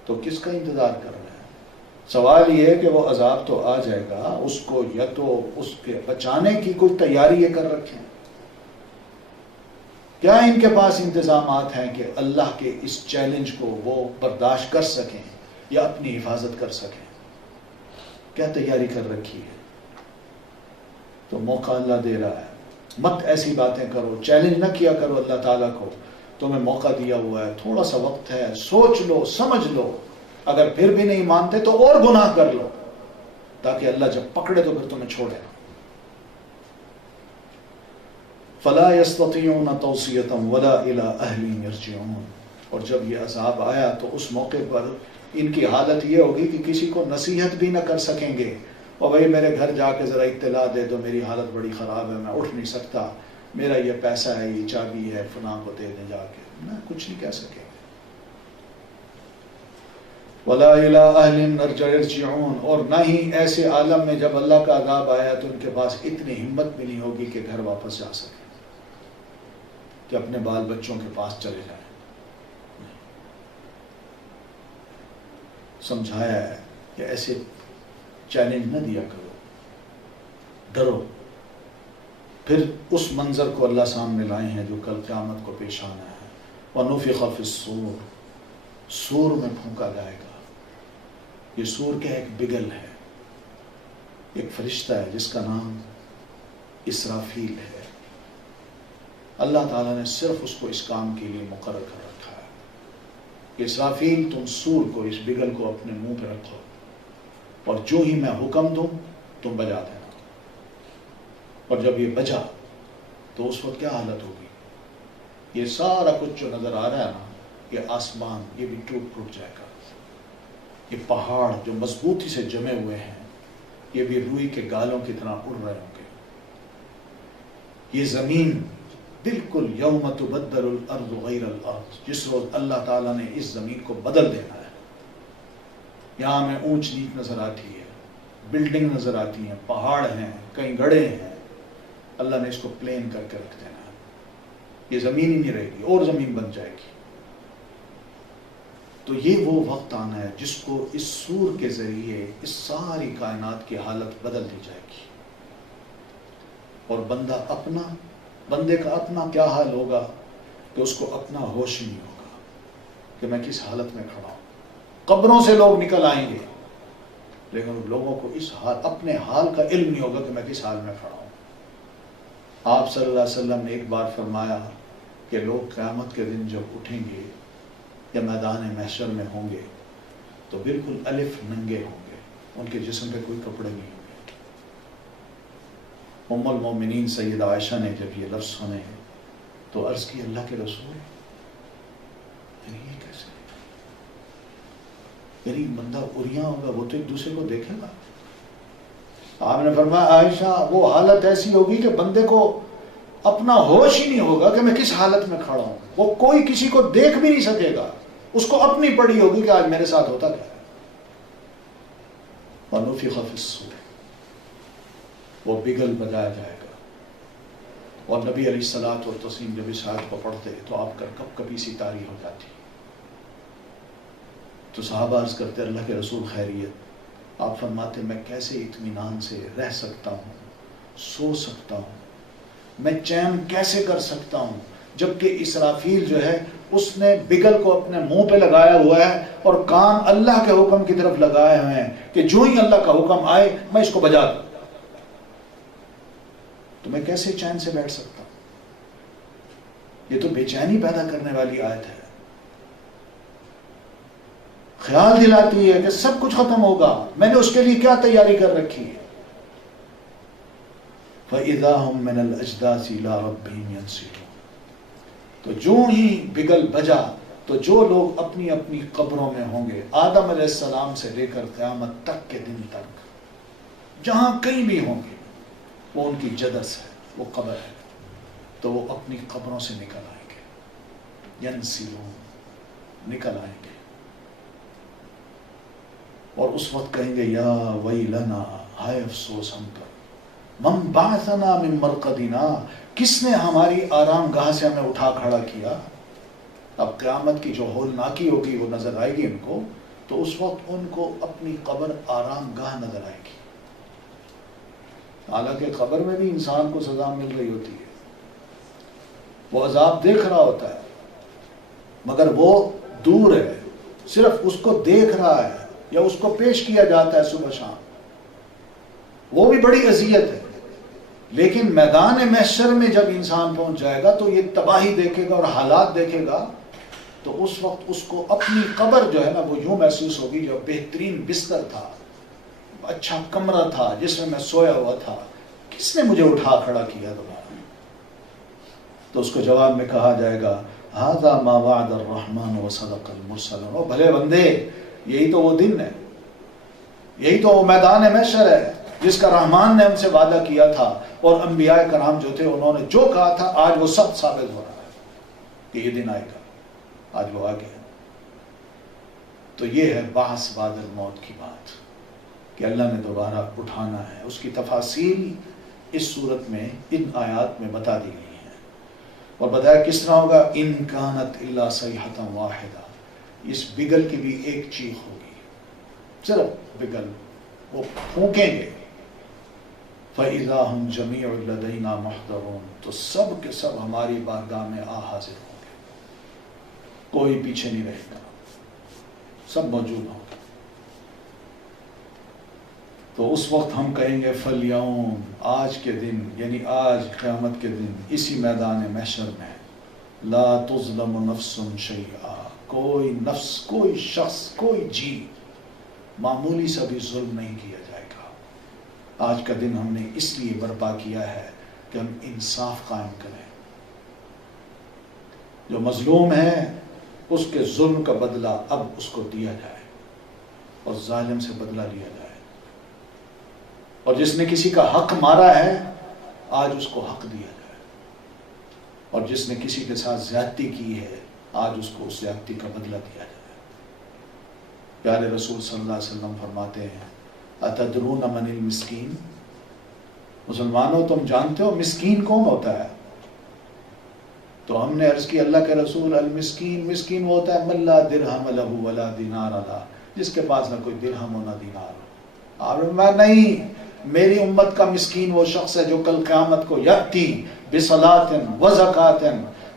تو کس کا انتظار کر رہے ہیں؟ سوال یہ ہے کہ وہ عذاب تو آ جائے گا، اس کو یا تو اس کے بچانے کی کوئی تیاری یہ کر رکھیں، کیا ان کے پاس انتظامات ہیں کہ اللہ کے اس چیلنج کو وہ برداشت کر سکیں یا اپنی حفاظت کر سکیں؟ کیا تیاری کر رکھی ہے؟ تو موقع اللہ دے رہا ہے، مت ایسی باتیں کرو، چیلنج نہ کیا کرو اللہ تعالیٰ کو، تمہیں موقع دیا ہوا ہے، تھوڑا سا وقت ہے، سوچ لو، سمجھ لو، اگر پھر بھی نہیں مانتے تو اور گناہ کر لو، تاکہ اللہ جب پکڑے تو پھر تمہیں چھوڑے۔ فَلَا يَسْتَطِيعُونَ تَوْصِيَةً وَلَا إِلَىٰ أَهْلِهِمْ يَرْجِعُونَ، اور جب یہ عذاب آیا تو اس موقع پر ان کی حالت یہ ہوگی کہ کسی کو نصیحت بھی نہ کر سکیں گے، اور بھائی میرے گھر جا کے ذرا اطلاع دے دو، میری حالت بڑی خراب ہے، میں اٹھ نہیں سکتا، میرا یہ پیسہ ہے، یہ چابی ہے، فلاں کو دے دیں جا کے، نہ کچھ نہیں کہہ سکیں گے۔ وَلَا إِلَىٰ أَهْلٍ يَرْجِعُونَ، اور نہ ہی ایسے عالم میں جب اللہ کا عذاب آیا تو ان کے پاس اتنی ہمت بھی نہیں ہوگی کہ گھر واپس جا سکیں، کہ اپنے بال بچوں کے پاس چلے جائیں۔ سمجھایا ہے کہ ایسے چیلنج نہ دیا کرو، ڈرو۔ پھر اس منظر کو اللہ سامنے لائے ہیں جو کل قیامت کو پیش آنا ہے۔ وَنُفِخَ فِي الصُّورِ، سور میں پھونکا جائے گا۔ یہ سور کیا ایک بگل ہے، ایک فرشتہ ہے جس کا نام اسرافیل ہے۔ اللہ تعالیٰ نے صرف اس کو اس کام کے لیے مقرر کر رکھا ہے کہ اسرافیل تم سور کو، اس بگل کو اپنے منہ پہ رکھو، اور جو ہی میں حکم دوں تم بجا دینا، اور جب یہ بجا تو اس وقت کیا حالت ہوگی؟ یہ سارا کچھ جو نظر آ رہا ہے نا، یہ آسمان یہ بھی ٹوٹ جائے گا، یہ پہاڑ جو مضبوطی سے جمے ہوئے ہیں یہ بھی روئی کے گالوں کی طرح اڑ رہے ہوں گے، یہ زمین بالکل یوم تبدل الارض غیر الارض، جس روز اللہ تعالیٰ نے اس زمین کو بدل دینا ہے۔ یہاں ہمیں اونچ نیچ نظر آتی ہے، بلڈنگ نظر آتی ہیں، پہاڑ ہیں، کہیں گڑھے ہیں، اللہ نے اس کو پلین کر کے رکھ دینا ہے، یہ زمین ہی نہیں رہے گی اور زمین بن جائے گی۔ تو یہ وہ وقت آنا ہے جس کو اس سور کے ذریعے اس ساری کائنات کی حالت بدل دی جائے گی، اور بندے کا اپنا کیا حال ہوگا کہ اس کو اپنا ہوش نہیں ہوگا کہ میں کس حالت میں کھڑا ہوں۔ قبروں سے لوگ نکل آئیں گے لیکن لوگوں کو اس اپنے حال کا علم نہیں ہوگا کہ میں کس حال میں کھڑا ہوں۔ آپ صلی اللہ علیہ وسلم نے ایک بار فرمایا کہ لوگ قیامت کے دن جب اٹھیں گے یا میدان محشر میں ہوں گے تو بالکل الف ننگے ہوں گے، ان کے جسم پہ کوئی کپڑے نہیں ہوں گے۔ ام المومنین سیدہ عائشہ نے جب یہ لفظ سنے تو عرض کی، اللہ کے رسول یہ کیسے؟ یعنی بندہ اریاں ہوگا، وہ تو ایک دوسرے کو دیکھے گا۔ آپ نے فرمایا عائشہ وہ حالت ایسی ہوگی کہ بندے کو اپنا ہوش ہی نہیں ہوگا کہ میں کس حالت میں کھڑا ہوں، وہ کوئی کسی کو دیکھ بھی نہیں سکے گا، اس کو اپنی پڑی ہوگی کہ آج میرے ساتھ ہوتا کیا ہے۔ وَنُفِخَ فِي الصُّورِ، وہ بگل بجایا جائے گا، اور نبی علیہ الصلوۃ والتسلیم جب اس آیت کو پڑھتے تو آپ کا کب کبھی سی طاری ہو جاتی۔ تو صحابہ عرض کرتے اللہ کے رسول خیریت؟ آپ فرماتے میں کیسے اطمینان سے رہ سکتا ہوں، سو سکتا ہوں، میں چین کیسے کر سکتا ہوں، جبکہ اسرافیل جو ہے اس نے بگل کو اپنے منہ پہ لگایا ہوا ہے اور کان اللہ کے حکم کی طرف لگائے ہوئے ہیں کہ جو ہی اللہ کا حکم آئے میں اس کو بجا دوں۔ تو میں کیسے چین سے بیٹھ سکتا ہوں؟ یہ تو بے چینی پیدا کرنے والی آیت ہے، خیال دلاتی ہے کہ سب کچھ ختم ہوگا، میں نے اس کے لیے کیا تیاری کر رکھی ہے۔ فَإِذَا هُمْ مِنَ الْأَجْدَاثِ إِلَىٰ رَبِّهِمْ يَنْسِلُونَ، تو جو ہی بگل بجا تو جو لوگ اپنی اپنی قبروں میں ہوں گے، آدم علیہ السلام سے لے کر قیامت تک کے دن تک جہاں کہیں بھی ہوں گے، وہ ان کی جدس ہے، وہ قبر ہے، تو وہ اپنی قبروں سے نکل آئیں گے، ینسلون، نکل آئیں گے، اور اس وقت کہیں گے یا ویلنا، ہائے افسوس ہم پر، من بعثنا من مرقدنا، کس نے ہماری آرام گاہ سے ہمیں اٹھا کھڑا کیا۔ اب قیامت کی جو ہولناکی ہوگی وہ نظر آئے گی ان کو، تو اس وقت ان کو اپنی قبر آرام گاہ نظر آئے گی۔ حالانکہ قبر میں بھی انسان کو سزا مل رہی ہوتی ہے، وہ عذاب دیکھ رہا ہوتا ہے، مگر وہ دور ہے، صرف اس کو دیکھ رہا ہے یا اس کو پیش کیا جاتا ہے صبح شام، وہ بھی بڑی اذیت ہے۔ لیکن میدان محشر میں جب انسان پہنچ جائے گا تو یہ تباہی دیکھے گا اور حالات دیکھے گا، تو اس وقت اس کو اپنی قبر جو ہے نا وہ یوں محسوس ہوگی، جو بہترین بستر تھا، اچھا کمرہ تھا جس میں سویا ہوا تھا، کس نے مجھے اٹھا کھڑا کیا دوبارہ؟ تو اس کو جواب میں کہا جائے گا ھذا ما وعد الرحمن وصدق المرسلون، او بھلے بندے، یہی تو وہ دن ہے، یہی تو وہ میدان محشر ہے جس کا رحمان نے ہم سے وعدہ کیا تھا، اور انبیاء کرام جو تھے انہوں نے جو کہا تھا آج وہ سب ثابت ہو رہا ہے کہ یہ دن آئے گا، آج وہ آ گیا۔ تو یہ ہے بعث بعد الموت کی بات کہ اللہ نے دوبارہ اٹھانا ہے۔ اس کی تفاصیل اس صورت میں ان آیات میں بتا دی گئی ہیں، اور بتایا کس طرح ہوگا۔ ان کانت الا صیحۃ واحدہ، اس بگل کی بھی ایک چیخ ہوگی، صرف بگل، وہ پھونکیں گے۔ فَإِذَا هُمْ جَمِيعٌ لَدَيْنَا مُحْضَرُونَ، تو سب کے سب ہماری بارگاہ میں حاضر ہوں گے، کوئی پیچھے نہیں رہے گا، سب موجود ہوں گے۔ تو اس وقت ہم کہیں گے فَالْيَوْمَ، آج کے دن، یعنی آج قیامت کے دن، اسی میدان محشر میں، لا تظلم نفس شیئا، کوئی نفس، کوئی شخص، کوئی جی معمولی سا بھی ظلم نہیں کیا جائے گا۔ آج کا دن ہم نے اس لیے برپا کیا ہے کہ ہم انصاف قائم کریں، جو مظلوم ہے اس کے ظلم کا بدلہ اب اس کو دیا جائے، اور ظالم سے بدلہ لیا جائے، اور جس نے کسی کا حق مارا ہے آج اس کو حق دیا جائے، اور جس نے کسی کے ساتھ زیادتی کی ہے آج اس کو اس زیادتی کا بدلہ دیا جائے۔ پیارے رسول صلی اللہ علیہ وسلم فرماتے ہیں اتدرون من المسکین، مسلمانوں تم جانتے ہو مسکین کون ہوتا ہے؟ تو ہم نے عرض کی اللہ کے رسول المسکین، مسکین وہ ہوتا ہے من لا درہم لہ ولا دینار لہ، جس کے پاس نہ کوئی درہم ہو نہ دینار ہو۔ آپ میں نہیں، میری امت کا مسکین وہ شخص ہے جو کل قیامت کو یاتی بصلاۃ و زکاۃ،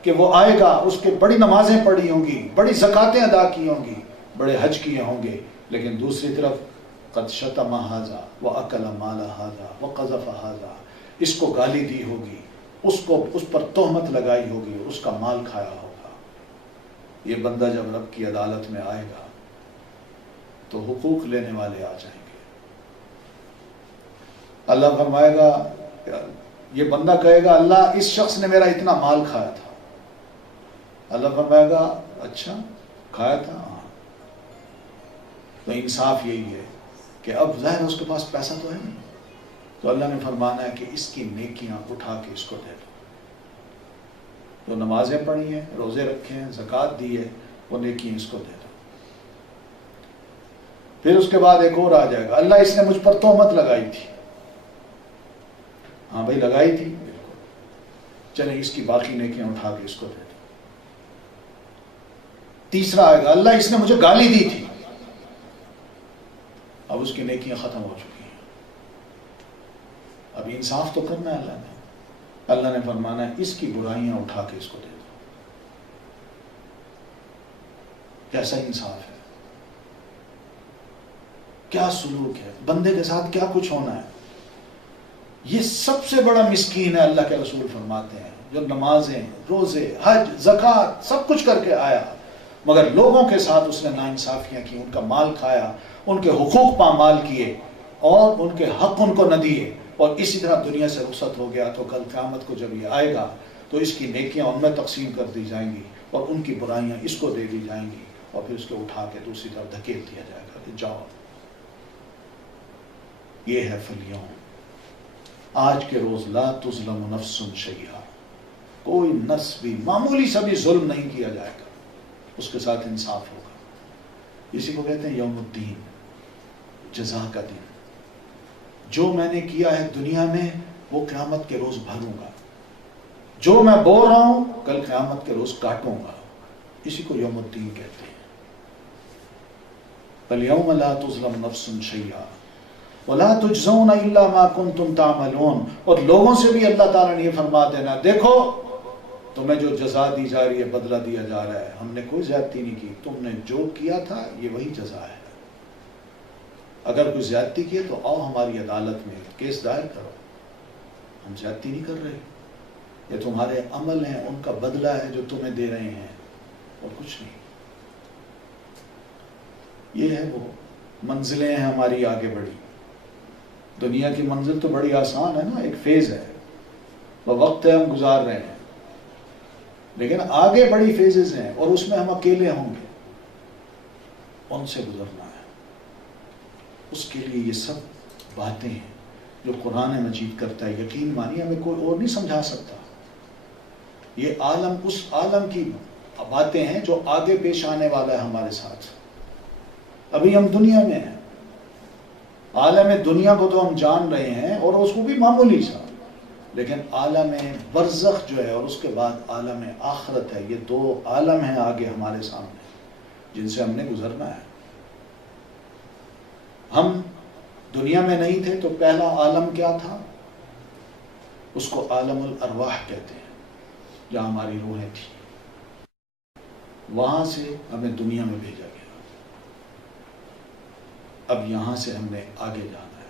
کہ وہ آئے گا، اس کے بڑی نمازیں پڑھی ہوں گی، بڑی زکاتیں ادا کی ہوں گی، بڑے حج کیے ہوں گے، لیکن دوسری طرف قد شتم ھذا واکل مال ھذا وقذف ھذا، اس کو گالی دی ہوگی، اس پر تہمت لگائی ہوگی، اس کا مال کھایا ہوگا۔ یہ بندہ جب رب کی عدالت میں آئے گا تو حقوق لینے والے آ جائیں گے۔ اللہ فرمائے گا، یہ بندہ کہے گا اللہ اس شخص نے میرا اتنا مال کھایا تھا۔ اللہ فرمائے گا اچھا کھایا تھا، ہاں۔ تو انصاف یہی ہے کہ اب ظاہر اس کے پاس پیسہ تو ہے نہیں، تو اللہ نے فرمانا ہے کہ اس کی نیکیاں اٹھا کے اس کو دے دو، جو نمازیں پڑھی ہیں، روزے رکھے ہیں، زکوٰۃ دی ہے، وہ نیکیاں اس کو دے دو۔ پھر اس کے بعد ایک اور آ جائے گا، اللہ اس نے مجھ پر تہمت لگائی تھی، ہاں بھائی لگائی تھی، بالکل، چلیں اس کی باقی نیکیاں اٹھا کے اس کو دے دو۔ تیسرا آئے گا، اللہ اس نے مجھے گالی دی تھی، اب اس کی نیکیاں ختم ہو چکی ہیں، اب انصاف تو کرنا ہے اللہ نے فرمانا ہے اس کی برائیاں اٹھا کے اس کو دے دو۔ کیسا انصاف ہے، کیا سلوک ہے، بندے کے ساتھ کیا کچھ ہونا ہے۔ یہ سب سے بڑا مسکین ہے، اللہ کے رسول فرماتے ہیں، جو نمازیں، روزے، حج، زکوٰۃ سب کچھ کر کے آیا، مگر لوگوں کے ساتھ اس نے ناانصافیاں کی، ان کا مال کھایا، ان کے حقوق پامال کیے، اور ان کے حق ان کو نہ دیے، اور اسی طرح دنیا سے رخصت ہو گیا۔ تو کل قیامت کو جب یہ آئے گا تو اس کی نیکیاں ان میں تقسیم کر دی جائیں گی، اور ان کی برائیاں اس کو دے دی جائیں گی، اور پھر اس کو اٹھا کے دوسری طرف دھکیل دیا جائے گا کہ جاؤ۔ یہ ہے فالیوم، آج کے روز لا تظلم نفس شیئا، کوئی نفس بھی معمولی سا بھی ظلم نہیں کیا جائے گا، اس کے ساتھ انصاف ہوگا۔ اسی کو کہتے ہیں یوم الدین، جزا کا دن۔ جو میں نے کیا ہے دنیا میں وہ قیامت کے روز بھروں گا، جو میں بول رہا ہوں کل قیامت کے روز کاٹوں گا، اسی کو یوم الدین کہتے ہیں۔ فَالْيَوْمَ لَا تُظْلَمُ نَفْسٌ شَيْئًا وَلَا تُجْزَوْنَ إِلَّا مَا كُنْتُمْ تَعْمَلُونَ، اور لوگوں سے بھی اللہ تعالیٰ نے یہ فرما دینا، دیکھو تمہیں جو جزا دی جا رہی ہے، بدلہ دیا جا رہا ہے، ہم نے کوئی زیادتی نہیں کی، تم نے جو کیا تھا یہ وہی جزا ہے۔ اگر کوئی زیادتی کی تو آؤ ہماری عدالت میں کیس دائر کرو، ہم زیادتی نہیں کر رہے، یہ تمہارے عمل ہیں، ان کا بدلہ ہے جو تمہیں دے رہے ہیں، اور کچھ نہیں۔ یہ ہے وہ منزلیں ہیں ہماری آگے بڑھی۔ دنیا کی منزل تو بڑی آسان ہے نا، ایک فیز ہے، وہ وقت ہے ہم گزار رہے ہیں، لیکن آگے بڑی فیزز ہیں، اور اس میں ہم اکیلے ہوں گے۔ ان سے گزرنا ہے. اس کے لیے یہ سب باتیں ہیں جو قرآن مجید کرتا ہے. یقین مانیے ہمیں کوئی اور نہیں سمجھا سکتا. یہ عالم اس عالم کی باتیں ہیں جو آگے پیش آنے والا ہے ہمارے ساتھ. ابھی ہم دنیا میں ہیں. عالم دنیا کو تو ہم جان رہے ہیں اور اس کو بھی معمولی سا, لیکن عالم برزخ جو ہے اور اس کے بعد عالم آخرت ہے, یہ دو عالم ہیں آگے ہمارے سامنے جن سے ہم نے گزرنا ہے. ہم دنیا میں نہیں تھے تو پہلا عالم کیا تھا؟ اس کو عالم الارواح کہتے ہیں, جہاں ہماری روحیں تھیں. وہاں سے ہمیں دنیا میں بھیجا گیا. اب یہاں سے ہم نے آگے جانا ہے.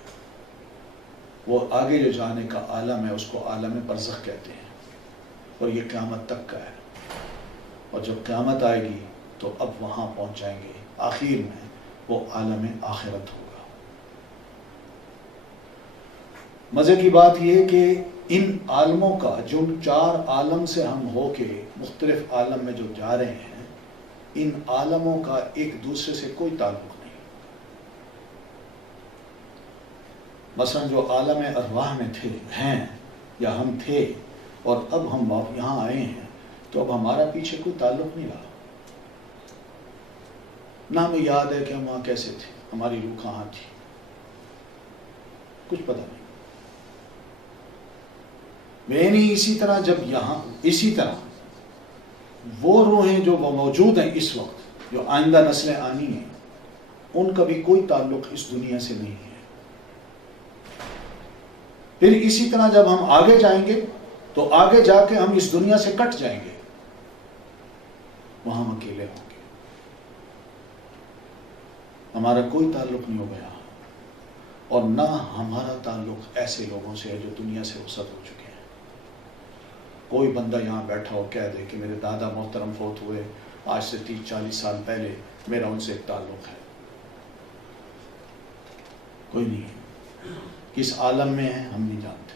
وہ آگے جو جانے کا عالم ہے اس کو عالم برزخ کہتے ہیں, اور یہ قیامت تک کا ہے. اور جب قیامت آئے گی تو اب وہاں پہنچ جائیں گے. آخر میں وہ عالم آخرت ہوگا. مزے کی بات یہ کہ ان عالموں کا جو 4 عالم سے ہم ہو کے مختلف عالم میں جو جا رہے ہیں, ان عالموں کا ایک دوسرے سے کوئی تعلق نہیں. مثلا جو عالم ارواح میں ہیں یا ہم تھے اور اب ہم یہاں آئے ہیں, تو اب ہمارا پیچھے کوئی تعلق نہیں رہا. نہ ہمیں یاد ہے کہ ہم وہاں کیسے تھے, ہماری روح کہاں تھی, کچھ پتہ نہیں. میں نہیں. اسی طرح جب یہاں اسی طرح وہ روحیں جو وہ موجود ہیں اس وقت, جو آئندہ نسلیں آنی ہیں, ان کا بھی کوئی تعلق اس دنیا سے نہیں ہے. پھر اسی طرح جب ہم آگے جائیں گے تو آگے جا کے ہم اس دنیا سے کٹ جائیں گے, وہاں ہم اکیلے ہوں گے. ہمارا کوئی تعلق نہیں ہو گیا, اور نہ ہمارا تعلق ایسے لوگوں سے ہے جو دنیا سے رخصت ہو چکے ہیں. کوئی بندہ یہاں بیٹھا ہو کہہ دے کہ میرے دادا محترم فوت ہوئے آج سے 30-40 سال پہلے, میرا ان سے ایک تعلق ہے. کوئی نہیں ہے. کس عالم میں ہے ہم نہیں جانتے.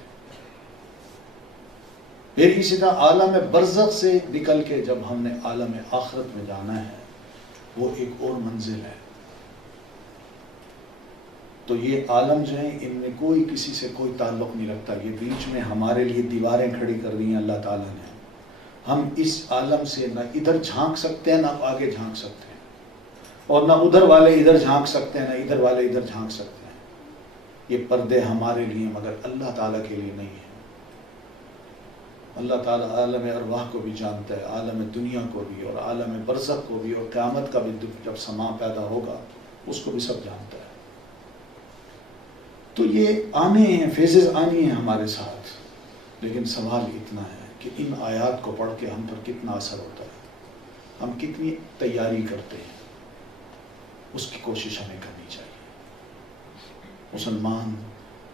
پھر اسی طرح عالم برزخ سے نکل کے جب ہم نے عالم آخرت میں جانا ہے, وہ ایک اور منزل ہے. تو یہ عالم جو ہیں ان میں کوئی کسی سے کوئی تعلق نہیں رکھتا. یہ بیچ میں ہمارے لیے دیواریں کھڑی کر دی ہیں اللہ تعالیٰ نے. ہم اس عالم سے نہ ادھر جھانک سکتے ہیں نہ آگے جھانک سکتے ہیں, اور نہ ادھر والے ادھر جھانک سکتے ہیں نہ ادھر والے ادھر جھانک سکتے ہیں. یہ پردے ہمارے لیے مگر اللہ تعالیٰ کے لیے نہیں ہے. اللہ تعالیٰ عالم ارواح کو بھی جانتا ہے, عالم دنیا کو بھی, اور عالم برزخ کو بھی, اور قیامت کا بھی جب سما پیدا ہوگا اس کو بھی سب جانتا ہے. تو یہ آنے ہیں, فیزز آنی ہیں ہمارے ساتھ. لیکن سوال اتنا ہے کہ ان آیات کو پڑھ کے ہم پر کتنا اثر ہوتا ہے, ہم کتنی تیاری کرتے ہیں, اس کی کوشش ہمیں کرنی چاہیے. مسلمان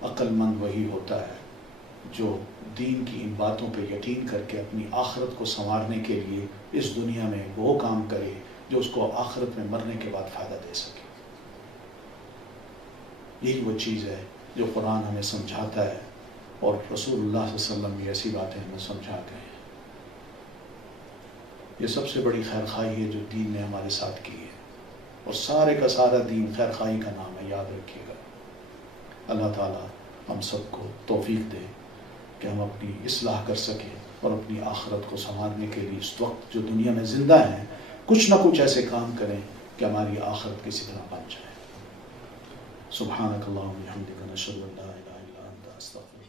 عقل مند وہی ہوتا ہے جو دین کی ان باتوں پہ یقین کر کے اپنی آخرت کو سنوارنے کے لیے اس دنیا میں وہ کام کرے جو اس کو آخرت میں مرنے کے بعد فائدہ دے سکے. یہی وہ چیز ہے جو قرآن ہمیں سمجھاتا ہے, اور رسول اللہ صلی اللہ علیہ وسلم بھی ایسی باتیں ہمیں سمجھاتے ہیں. یہ سب سے بڑی خیر خواہی ہے جو دین نے ہمارے ساتھ کی ہے, اور سارے کا سارا دین خیر خواہی کا نام ہے, یاد رکھیے گا. اللہ تعالیٰ ہم سب کو توفیق دے کہ ہم اپنی اصلاح کر سکیں اور اپنی آخرت کو سنوارنے کے لیے اس وقت جو دنیا میں زندہ ہیں کچھ نہ کچھ ایسے کام کریں کہ ہماری آخرت کسی طرح بن جائے. سبحانک اللہم و بحمدک نشہد ان لا الہ الا انت استغفرک.